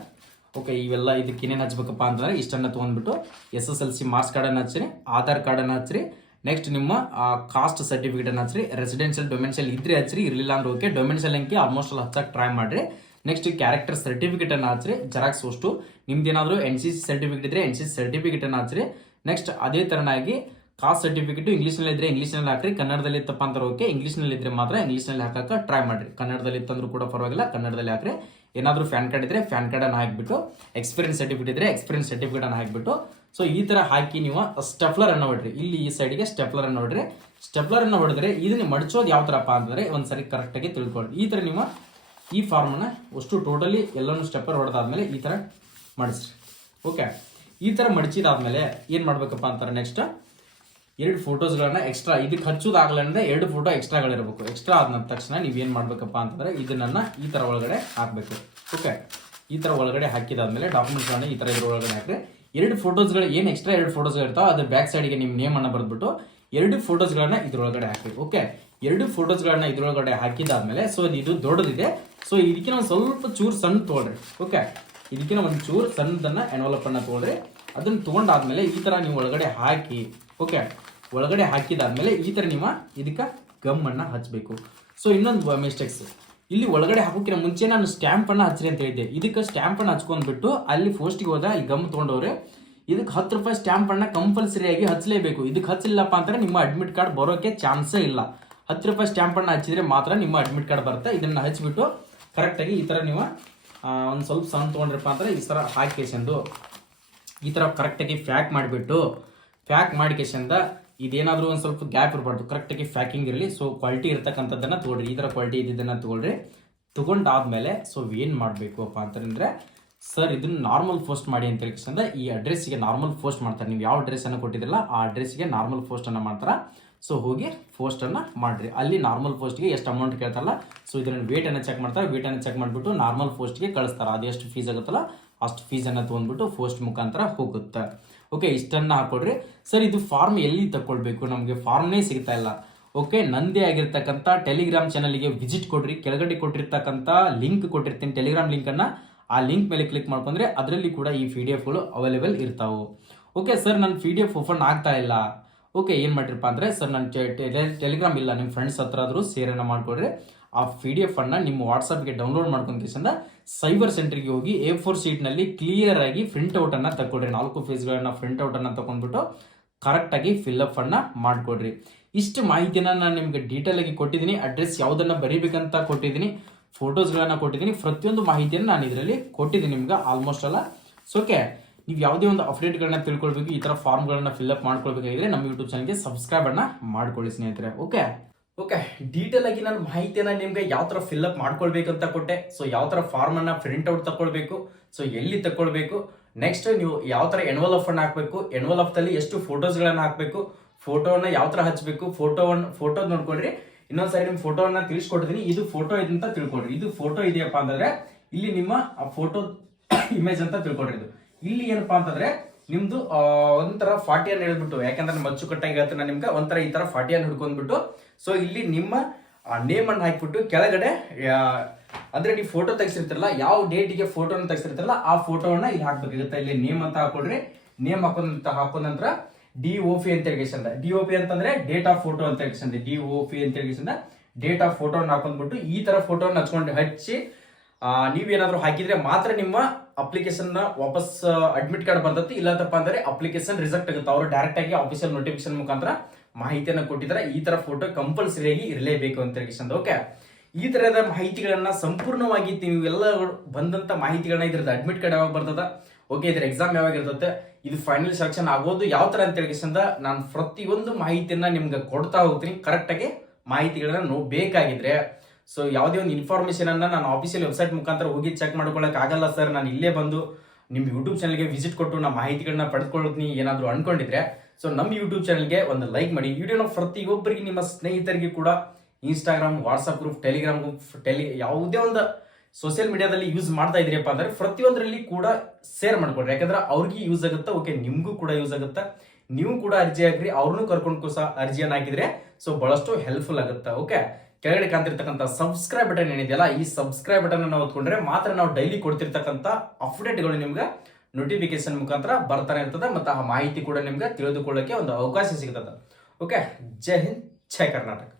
ಓಕೆ ಇವೆಲ್ಲ ಇದಕ್ಕೆ ಏನೇನು ಹಚ್ಬೇಕಪ್ಪ ಅಂದ್ರೆ ಇಷ್ಟನ್ನು ತೊಗೊಂಡ್ಬಿಟ್ಟು S S L C marks ಕಾರ್ಡನ್ನು ಹಚ್ಚಿರಿ, ಆಧಾರ್ ಕಾರ್ಡನ್ನು ಹಚ್ಚಿರಿ ನೆಕ್ಸ್ಟ್ ನಿಮ್ಮ ಕಾಸ್ಟ್ ಸರ್ಟಿಫಿಕೇಟ್ ಹಚ್ಚಿರಿ ರೆಸಿಡೆನ್ಷಿಯಲ್ ಡೊಮೆನ್ಷಿಯಲ್ ಇದ್ರೆ ಹಚ್ಚಿರಿ ಇರಲಿಲ್ಲ ಅಂದ್ರೆ ಓಕೆ ಡೊಮೆನ್ಷಿಯಲ್ ಅಂಕಿ ಆಲ್ಮೋಸ್ಟ್ ಅಲ್ಲಿ ಹಚ್ಚಕ್ಕೆ ಟ್ರೈ ಮಾಡ್ರಿ. ನೆಕ್ಸ್ಟ್ ಕ್ಯಾರೆಕ್ಟರ್ ಸರ್ಟಿಫಿಕೇಟ್ ಅನ್ನ ಹಚ್ಚಿರಿ ಜೆರಾಕ್ಸ್ ಅಷ್ಟು ನಿಮ್ದೇನಾದ್ರೂ ಎನ್ ಸಿ ಸಿ ಸರ್ಟಿಫಿಕೇಟ್ ಇದ್ರೆ ಎನ್ ಸಿ ಸಿ ಸರ್ಟಿಫಿಕೇಟ್ ಅನ್ನ ಹಚ್ಚಿರಿ ನೆಕ್ಸ್ಟ್ ಅದೇ ತರನಾಗಿ ಕಾಸ್ಟ್ ಸರ್ಟಿಫಿಕೇಟ್ ಇಂಗ್ಲೀಷ್ನಲ್ಲಿ ಇದ್ರೆ ಇಂಗ್ಲೀಷ್ನಲ್ಲಿ ಹಾಕ್ರಿ, ಕನ್ನಡದಲ್ಲಿ ಇತ್ತಪ್ಪ ಅಂತ ಓಕೆ ಇಂಗ್ಲೀಷ್ನಲ್ಲಿ ಇದ್ರೆ ಮಾತ್ರ ಇಂಗ್ಲೀಷ್ನಲ್ಲಿ ಹಾಕಕ್ಕೆ ಟ್ರೈ ಮಾಡ್ರಿ. ಕನ್ನಡದಲ್ಲಿ ಇತ್ತಂದ್ರೂ ಕೂಡ ಪರವಾಗಿಲ್ಲ, ಕನ್ನಡದಲ್ಲಿ ಹಾಕ್ರಿ. ಏನಾದರೂ ಫ್ಯಾನ್ ಕಾರ್ಡ್ ಇದ್ರೆ ಫ್ಯಾನ್ ಕಾರ್ಡ್ ಅನ್ನು ಹಾಕ್ಬಿಟ್ಟು ಎಕ್ಸ್ಪೀರಿಯನ್ಸ್ ಸರ್ಟಿಫಿಕೇಟ್ ಇದ್ರೆ ಎಕ್ಸ್ಪೀರಿಯನ್ಸ್ ಸರ್ಟಿಫಿಕೇಟ್ ಅನ್ನು ಹಾಕ್ಬಿಟ್ಟು ಸೊ ಈ ತರ ಹಾಕಿ ನೀವು ಸ್ಟೆಪ್ಲರ್ ಅನ್ನು ಹೊಡ್ರಿ. ಇಲ್ಲಿ ಈ ಸೈಡ್ಗೆ ಸ್ಟೆಪ್ಲರ್ ಅನ್ನು ಹೊಡ್ರಿ. ಸ್ಟೆಪ್ಲರ್ ಅನ್ನು ಹೊಡೆದ್ರೆ ಇದನ್ನ ಮಡಚೋದು ಯಾವ ತರಪ್ಪ ಅಂತಂದ್ರೆ ಒಂದು ಸರಿ ಕರೆಕ್ಟಾಗಿ ತಿಳ್ಕೊಳ್ಳಿ ಈ ತರ ನೀವು ಈ ಫಾರ್ಮ್ ಅನ್ನ ಅಷ್ಟು ಟೋಟಲಿ ಎಲ್ಲಾನು ಸ್ಟೆಪ್ಲರ್ ಹೊಡೆದಾದ್ಮೇಲೆ ಈ ತರ ಮಡಿಸ್ರಿ. ಓಕೆ ಈ ತರ ಮಡಚಿದಾದ್ಮೇಲೆ ಏನು ಮಾಡಬೇಕಪ್ಪ ಅಂತಾರೆ ನೆಕ್ಸ್ಟ್ ಎರಡು ಫೋಟೋಸ್ಗಳನ್ನ ಎಕ್ಸ್ಟ್ರಾ, ಇದು ಹಚ್ಚೋದಾಗಲ್ಲ ಅಂದ್ರೆ ಎರಡು ಫೋಟೋ ಎಕ್ಸ್ಟ್ರಾಗಳಿರಬೇಕು. ಎಕ್ಸ್ಟ್ರಾ ಆದ ತಕ್ಷಣ ನೀವೇನು ಮಾಡ್ಬೇಕಪ್ಪ ಅಂತಂದ್ರೆ ಇದನ್ನ ಈ ತರ ಒಳಗಡೆ ಹಾಕ್ಬೇಕು. ಓಕೆ? ಈ ತರ ಒಳಗಡೆ ಹಾಕಿದಾದ್ಮೇಲೆ ಡಾಕ್ಯುಮೆಂಟ್ಸ್ಗಳನ್ನ ಈ ತರ ಇದ್ರ ಒಳಗಡೆ ಹಾಕಿದ್ರೆ ಎರಡು ಫೋಟೋಸ್ಗಳು ಏನು ಎಕ್ಸ್ಟ್ರಾ ಎರಡು ಫೋಟೋಸ್ ಇರ್ತಾವ ಅದ್ರ ಬ್ಯಾಕ್ ಸೈಡ್ಗೆ ನಿಮ್ಮ ನೇಮ್ ಅನ್ನ ಬರೆದ್ಬಿಟ್ಟು ಎರಡು ಫೋಟೋಸ್ಗಳನ್ನ ಇದ್ರೊಳಗಡೆ ಹಾಕಿ ಓಕೆ? ಎರಡು ಫೋಟೋಸ್ಗಳನ್ನ ಇದ್ರೊಳಗಡೆ ಹಾಕಿದಾದ್ಮೇಲೆ ಸೊ ಇದು ದೊಡ್ಡದಿದೆ. ಸೊ ಇದಕ್ಕಿನ ಒಂದು ಸ್ವಲ್ಪ ಚೂರು ಸಣ್ಣ ತೊಗೊಳ್ರಿ ಓಕೆ? ಇದಕ್ಕಿನ ಒಂದು ಚೂರು ಸಣ್ಣದನ್ನ ಎನ್ವಲಪ್ ಅನ್ನ ತೊಗೊಳ್ರಿ ಅದನ್ನು ತೊಗೊಂಡಾದ್ಮೇಲೆ ಈ ಥರ ನೀವು ಒಳಗಡೆ ಹಾಕಿ, ಓಕೆ? ಒಳಗಡೆ ಹಾಕಿದಾದ್ಮೇಲೆ ಈ ಥರ ನೀವು ಇದಕ್ಕೆ ಗಮ್ಮನ್ನು ಹಚ್ಚಬೇಕು ಸೊ ಇನ್ನೊಂದು ಮಿಸ್ಟೇಕ್ಸ್ ಇಲ್ಲಿ ಒಳಗಡೆ ಹಾಕೋಕ್ಕಿಂತ ಮುಂಚೆ ನಾನು ಸ್ಟ್ಯಾಂಪನ್ನು ಹಚ್ಚಿರಿ ಅಂತ ಹೇಳಿದ್ದೆ. ಇದಕ್ಕೆ ಸ್ಟ್ಯಾಂಪನ್ನು ಹಚ್ಕೊಂಡ್ಬಿಟ್ಟು ಅಲ್ಲಿ ಪೋಸ್ಟಿಗೆ ಹೋದ ಈ ಗಮ್ ತೊಗೊಂಡವ್ರೆ ಇದಕ್ಕೆ ಹತ್ತು ರೂಪಾಯಿ ಸ್ಟ್ಯಾಂಪನ್ನು ಕಂಪಲ್ಸರಿಯಾಗಿ ಹಚ್ಚಲೇಬೇಕು ಇದಕ್ಕೆ ಹಚ್ಚಲಿಲ್ಲಪ್ಪ ಅಂದ್ರೆ ನಿಮ್ಮ ಅಡ್ಮಿಟ್ ಕಾರ್ಡ್ ಬರೋಕ್ಕೆ ಚಾನ್ಸೇ ಇಲ್ಲ. ಹತ್ತು ರೂಪಾಯಿ ಸ್ಟ್ಯಾಂಪನ್ನು ಹಚ್ಚಿದ್ರೆ ಮಾತ್ರ ನಿಮ್ಮ ಅಡ್ಮಿಟ್ ಕಾರ್ಡ್ ಬರುತ್ತೆ. ಇದನ್ನು ಹಚ್ಚಿಬಿಟ್ಟು ಕರೆಕ್ಟಾಗಿ ಈ ಥರ ನೀವು ಒಂದು ಸ್ವಲ್ಪ ಸಣ್ಣ ತೊಗೊಂಡ್ರಪ್ಪ ಅಂದ್ರೆ ಈ ಥರ ಹಾಕಿಸಂದು ಈ ಥರ ಕರೆಕ್ಟಾಗಿ ಫ್ಯಾಕ್ ಮಾಡಿಬಿಟ್ಟು ಫ್ಯಾಕ್ ಮಾಡಿಕೇಶಂದ ಇದೇನಾದರೂ ಒಂದು ಸ್ವಲ್ಪ ಗ್ಯಾಪ್ ಇರಬಾರ್ದು. ಕರೆಕ್ಟಾಗಿ ಪ್ಯಾಕಿಂಗ್ ಇರಲಿ. ಸೊ ಕ್ವಾಲಿಟಿ ಇರ್ತಕ್ಕಂಥದ್ದನ್ನು ತೊಗೊಳ್ರಿ. ಈ ಥರ ಕ್ವಾಲಿಟಿ ಇದ್ದಿದ್ದನ್ನು ತೊಗೊಳ್ರಿ. ತೊಗೊಂಡಾದಮೇಲೆ ಸೊ ಏನು ಮಾಡಬೇಕು ಅಪ್ಪ ಅಂತಂದ್ರೆ ಸರ್ ಇದನ್ನ ನಾರ್ಮಲ್ ಪೋಸ್ಟ್ ಮಾಡಿ ಅಂತ ಹೇಳಿಕೊಂಡ್ರೆ ಈ ಅಡ್ರೆಸ್ಸಿಗೆ ನಾರ್ಮಲ್ ಪೋಸ್ಟ್ ಮಾಡ್ತಾರೆ. ನೀವು ಯಾವ ಅಡ್ರೆಸ್ಸನ್ನು ಕೊಟ್ಟಿದ್ರಲ್ಲ, ಆ ಅಡ್ರೆಸ್ಸಿಗೆ ನಾರ್ಮಲ್ ಪೋಸ್ಟನ್ನು ಮಾಡ್ತಾರೆ? ಸೊ ಹೋಗಿ ಪೋಸ್ಟನ್ನು ಮಾಡಿರಿ. ಅಲ್ಲಿ ನಾರ್ಮಲ್ ಪೋಸ್ಟ್ಗೆ ಎಷ್ಟು ಅಮೌಂಟ್ ಕೇಳ್ತಾರಲ್ಲ ಸೊ ಇದನ್ನು ವೇಟನ್ನು ಚೆಕ್ ಮಾಡ್ತಾರೆ. ವೇಟನ್ನು ಚೆಕ್ ಮಾಡಿಬಿಟ್ಟು ನಾರ್ಮಲ್ ಪೋಸ್ಟ್ಗೆ ಕಳಿಸ್ತಾರೆ. ಅದು ಎಷ್ಟು ಫೀಸ್ ಆಗುತ್ತಲ್ಲ, ಅಷ್ಟು ಫೀಸನ್ನು ತೊಗೊಂಡ್ಬಿಟ್ಟು ಪೋಸ್ಟ್ ಮುಖಾಂತರ ಹೋಗುತ್ತೆ. ಓಕೆ ಇಷ್ಟನ್ನು ಹಾಕೊಡ್ರಿ. ಸರ್, ಇದು ಫಾರ್ಮ್ ಎಲ್ಲಿ ತಗೊಳ್ಬೇಕು ನಮಗೆ ಫಾರ್ಮ್ನೇ ಸಿಗ್ತಾ ಇಲ್ಲ. ಓಕೆ ನಂದೇ ಆಗಿರ್ತಕ್ಕಂಥ ಟೆಲಿಗ್ರಾಮ್ ಚಾನಲ್ಗೆ ವಿಸಿಟ್ ಕೊಡ್ರಿ. ಕೆಳಗಡೆ ಕೊಟ್ಟಿರ್ತಕ್ಕಂಥ ಲಿಂಕ್ ಕೊಟ್ಟಿರ್ತೀನಿ ಟೆಲಿಗ್ರಾಮ್ ಲಿಂಕನ್ನು ಆ ಲಿಂಕ್ ಮೇಲೆ ಕ್ಲಿಕ್ ಮಾಡ್ಕೊಂಡ್ರೆ ಅದರಲ್ಲಿ ಕೂಡ ಈ ಪಿ ಡಿ ಎಫ್ಗಳು ಅವೈಲೇಬಲ್ ಇರ್ತಾವೆ. ಓಕೆ ಸರ್ ನನ್ನ ಪಿ ಡಿ ಎಫ್ ಓಪನ್ ಆಗ್ತಾ ಇಲ್ಲ. ಓಕೆ ಏನು ಮಾಡಿರಪ್ಪ ಅಂದರೆ ಸರ್ ನನ್ನ ಟೆಲಿಗ್ರಾಮ್ ಇಲ್ಲ ನಿಮ್ಮ ಫ್ರೆಂಡ್ಸ್ ಹತ್ರ ಆದರೂ ಸೇರನ್ನು ಮಾಡಿಕೊಡ್ರಿ. ಆ ಪಿ ಡಿ ಎಫ್ ಅನ್ನು ನಿಮ್ಮ ವಾಟ್ಸಪ್ಗೆ ಡೌನ್ಲೋಡ್ ಮಾಡ್ಕೊಂಡ್ಕಿಸಿಂದ ಸೈಬರ್ ಸೆಂಟ್ರಿಗೆ ಹೋಗಿ ಎ ಫೋರ್ ಶೀಟ್ನಲ್ಲಿ ಕ್ಲಿಯರ್ ಆಗಿ ಪ್ರಿಂಟ್ ಔಟನ್ನು ತಗೊಳ್ರಿ ನಾಲ್ಕು ಫೇಸ್ಗಳನ್ನು ಪ್ರಿಂಟ್ ಔಟನ್ನು ತಗೊಂಡ್ಬಿಟ್ಟು ಕರೆಕ್ಟಾಗಿ ಫಿಲ್ಅಪ್ ಅನ್ನ ಮಾಡಿಕೊಡ್ರಿ. ಇಷ್ಟು ಮಾಹಿತಿನ ನಾನು ನಿಮ್ಗೆ ಡೀಟೇಲ್ ಆಗಿ ಕೊಟ್ಟಿದ್ದೀನಿ. ಅಡ್ರೆಸ್ ಯಾವುದನ್ನು ಬರೀಬೇಕಂತ ಕೊಟ್ಟಿದ್ದೀನಿ. ಫೋಟೋಸ್ಗಳನ್ನು ಕೊಟ್ಟಿದ್ದೀನಿ. ಪ್ರತಿಯೊಂದು ಮಾಹಿತಿಯನ್ನು ನಾನು ಇದರಲ್ಲಿ ಕೊಟ್ಟಿದ್ದೀನಿ ನಿಮ್ಗೆ ಆಲ್ಮೋಸ್ಟ್ ಅಲ್ಲ. ಸೊ ಓಕೆ ನೀವು ಯಾವುದೇ ಒಂದು ಅಪ್ಡೇಟ್ಗಳನ್ನ ತಿಳ್ಕೊಳ್ಬೇಕು, ಈ ಥರ ಫಾರ್ಮ್ಗಳನ್ನ ಫಿಲ್ಅಪ್ ಮಾಡ್ಕೊಳ್ಬೇಕಾಗಿದ್ರೆ ನಮ್ಮ ಯೂಟ್ಯೂಬ್ ಚಾನಲ್ಗೆ ಸಬ್ಸ್ಕ್ರೈಬ್ ಅನ್ನ ಮಾಡ್ಕೊಳ್ಳಿ ಸ್ನೇಹಿತರೆ. ಓಕೆ ಓಕೆ ಡೀಟೇಲ್ ಆಗಿ ನಾನು ಮಾಹಿತಿಯನ್ನ ನಿಮ್ಗೆ ಯಾವ ತರ ಫಿಲ್ಅಪ್ ಅಂತ ಕೊಟ್ಟೆ. ಸೊ ಯಾವ ತರ ಫಾರ್ಮ್ ಅನ್ನ ಪ್ರಿಂಟ್ ಔಟ್ ತಗೊಳ್ಬೇಕು ಸೊ ಎಲ್ಲಿ ತಗೊಳ್ಬೇಕು ನೆಕ್ಸ್ಟ್ ನೀವು ಯಾವ ತರ ಎನ್ವಲಫ್ ಅನ್ನ ಹಾಕ್ಬೇಕು? ಎನ್ವಲಫ್ ಆಫ್ದಲ್ಲಿ ಎಷ್ಟು ಫೋಟೋಸ್ಗಳನ್ನು ಹಾಕಬೇಕು? ಫೋಟೋನ ಯಾವ ತರ ಹಚ್ಚಬೇಕು ಫೋಟೋವನ್ನು ಫೋಟೋ ನೋಡ್ಕೊಳ್ರಿ. ಇನ್ನೊಂದ್ಸರಿ ನಿಮ್ಮ ಫೋಟೋವನ್ನು ತಿಳಿಸ್ಕೊಡ್ತೀನಿ. ಇದು ಫೋಟೋ ಇದೆ ಅಂತ ತಿಳ್ಕೊಳ್ರಿ. ಇದು ಫೋಟೋ ಇದೆಯಪ್ಪ ಅಂತಂದ್ರೆ, ಇಲ್ಲಿ ನಿಮ್ಮ ಆ ಫೋಟೋ ಇಮೇಜ್ ಅಂತ ತಿಳ್ಕೊಳ್ರಿ ಇದು. ಇಲ್ಲಿ ಏನಪ್ಪಾ ಅಂತಂದ್ರೆ ನಿಮ್ದು ಒಂಥರ ಫಾಟಿಯನ್ನು ಹೇಳ್ಬಿಟ್ಟು, ಯಾಕಂದ್ರೆ ಮಚ್ಚು ಕಟ್ಟಾಗಿ ಹೇಳ್ತೀನಿ ನಾನು ನಿಮ್ಗೆ, ಒಂಥರ ಈ ತರ ಫಾಟಿಯನ್ನು ಹಿಡ್ಕೊಂಡ್ಬಿಟ್ಟು ಸೊ ಇಲ್ಲಿ ನಿಮ್ಮ ನೇಮ್ ಅನ್ನು ಹಾಕ್ಬಿಟ್ಟು ಕೆಳಗಡೆ ಅಂದ್ರೆ ನೀವು ಫೋಟೋ ತೆಗ್ಸಿರ್ತಿರಲ್ಲ, ಯಾವ ಡೇಟಿಗೆ ಫೋಟೋನ ತೆಗ್ಸಿರ್ತಿರಲ್ಲ, ಆ ಫೋಟೋವನ್ನ ಇಲ್ಲಿ ಹಾಕ್ಬೇಕಾಗುತ್ತೆ ಇಲ್ಲಿ ನೇಮ್ ಅಂತ ಹಾಕೊಳ್ರಿ. ನೇಮ್ ಹಾಕೊಂಡ್ ಹಾಕೊಂಡ ನಂತರ ಡಿ ಒ ಪಿ ಅಂತ ಹೇಳ್ಕೇಸಂದ ಡಿ ಒ ಪಿ ಅಂತಂದ್ರೆ ಡೇಟ್ ಆಫ್ ಫೋಟೋ ಅಂತ ಹೇಳ್ಕೇಸಂದ ಡಿ ಒ ಪಿ ಅಂತ ಹೇಳ್ಕೇಸಂದ ಡೇಟ್ ಆಫ್ ಫೋಟೋನ ಹಾಕೊಂಡ್ಬಿಟ್ಟು ಈ ತರ ಫೋಟೋನ ಹಚ್ಕೊಂಡು ಹಚ್ಚಿ ನೀವೇನಾದ್ರೂ ಹಾಕಿದ್ರೆ ಮಾತ್ರ ನಿಮ್ಮ ಅಪ್ಲಿಕೇಶನ್ನ ವಾಪಸ್ ಅಡ್ಮಿಟ್ ಕಾರ್ಡ್ ಬರ್ತೈತಿ. ಇಲ್ಲದಪ್ಪ ಅಂದ್ರೆ ಅಪ್ಲಿಕೇಶನ್ ರಿಜೆಕ್ಟ್ ಆಗುತ್ತೆ. ಅವರು ಡೈರೆಕ್ಟ್ ಆಗಿ ಆಫೀಸಿಯಲ್ ನೋಟಿಫಿಕೇಶನ್ ಮುಖಾಂತರ ಮಾಹಿತಿಯನ್ನು ಕೊಟ್ಟಿದ್ದಾರೆ. ಈ ತರ ಫೋಟೋ ಕಂಪಲ್ಸರಿ ಆಗಿ ಇರಲೇಬೇಕು ಅಂತ ಓಕೆ ಈ ತರದ ಮಾಹಿತಿಗಳನ್ನ ಸಂಪೂರ್ಣವಾಗಿ ನೀವು ಎಲ್ಲ ಬಂದಂತ ಮಾಹಿತಿಗಳನ್ನ ಇದ್ರದ್ದು ಅಡ್ಮಿಟ್ ಕಾರ್ಡ್ ಯಾವಾಗ ಬರ್ತದ? ಓಕೆ ಇದ್ರ ಎಕ್ಸಾಮ್ ಯಾವಾಗ ಇರ್ತದೆ ಇದು ಫೈನಲ್ ಸೆಲೆಕ್ಷನ್ ಆಗೋದು ಯಾವ ತರ ಅಂತ ಹೇಳಿ ನಾನು ಪ್ರತಿಯೊಂದು ಮಾಹಿತಿಯನ್ನ ನಿಮ್ಗೆ ಕೊಡ್ತಾ ಹೋಗ್ತೀನಿ. ಕರೆಕ್ಟ್ ಆಗಿ ಮಾಹಿತಿಗಳನ್ನ ಬೇಕಾಗಿದ್ರೆ ಸೊ ಯಾವುದೇ ಒಂದು ಇನ್ಫಾರ್ಮೇಶನ್ ಅನ್ನ ನಾನು ಆಫೀಸಿಯಲ್ ವೆಬ್ಸೈಟ್ ಮುಖಾಂತರ ಹೋಗಿ ಚೆಕ್ ಮಾಡ್ಕೊಳಕ್ ಆಗಲ್ಲ ಸರ್ ನಾನು ಇಲ್ಲೇ ಬಂದು ನಿಮ್ಮ ಯೂಟ್ಯೂಬ್ ಚಾನಲ್ಗೆ ವಿಸಿಟ್ ಕೊಟ್ಟು ನಮ್ಮ ಮಾಹಿತಿಗಳನ್ನ ಪಡೆದುಕೊಳ್ಳೋದ್ನಿ ಏನಾದರೂ ಅನ್ಕೊಂಡಿದ್ರೆ ಸೊ ನಮ್ಮ ಯೂಟ್ಯೂಬ್ ಚಾನಲ್ಗೆ ಒಂದು ಲೈಕ್ ಮಾಡಿ. ವಿಡಿಯೋನ ಪ್ರತಿಯೊಬ್ಬರಿಗೆ, ನಿಮ್ಮ ಸ್ನೇಹಿತರಿಗೆ ಕೂಡ Instagram WhatsApp group Telegram group tele ಯಾವುದೇ ಒಂದು ಸೋಷಿಯಲ್ ಮೀಡಿಯಾದಲ್ಲಿ ಯೂಸ್ ಮಾಡ್ತಾ ಇದ್ರಿಯಪ್ಪ ಅಂದರೆ ಪ್ರತಿಯೊಂದರಲ್ಲಿ ಕೂಡ ಶೇರ್ ಮಾಡ್ಕೊಡ್ರಿ. ಯಾಕಂದ್ರೆ ಅವ್ರಿಗೆ ಯೂಸ್ ಆಗುತ್ತೆ ಓಕೆ ನಿಮಗೂ ಕೂಡ ಯೂಸ್ ಆಗುತ್ತೆ, ನೀವು ಕೂಡ ಅರ್ಜಿ ಹಾಕ್ರಿ, ಅವ್ರನ್ನೂ ಕರ್ಕೊಂಡು ಸಹ ಅರ್ಜಿಯನ್ನು ಸೊ ಬಹಳಷ್ಟು ಹೆಲ್ಪ್ಫುಲ್ ಆಗುತ್ತೆ ಓಕೆ ಕೆಳಗಡೆ ಕಾಣ್ತಿರ್ತಕ್ಕಂಥ ಸಬ್ಸ್ಕ್ರೈಬ್ ಬಟನ್ ಏನಿದೆಯಲ್ಲ, ಈ ಸಬ್ಸ್ಕ್ರೈಬ್ ಬಟನ್ ಅನ್ನು ಹೊತ್ಕೊಂಡ್ರೆ ಮಾತ್ರ ನಾವು ಡೈಲಿ ಕೊಡ್ತಿರ್ತಕ್ಕಂಥ ಅಪ್ಡೇಟ್ಗಳು ನಿಮ್ಗೆ ನೋಟಿಫಿಕೇಶನ್ ಮುಖಾಂತರ ಬರ್ತಾನೆ ಇರ್ತದೆ ಮತ್ತು ಆ ಮಾಹಿತಿ ಕೂಡ ನಿಮ್ಗೆ ತಿಳಿದುಕೊಳ್ಳೋಕೆ ಒಂದು ಅವಕಾಶ ಸಿಗ್ತದೆ. ಓಕೆ ಜೈ ಹಿಂದ್, ಜೈ ಕರ್ನಾಟಕ.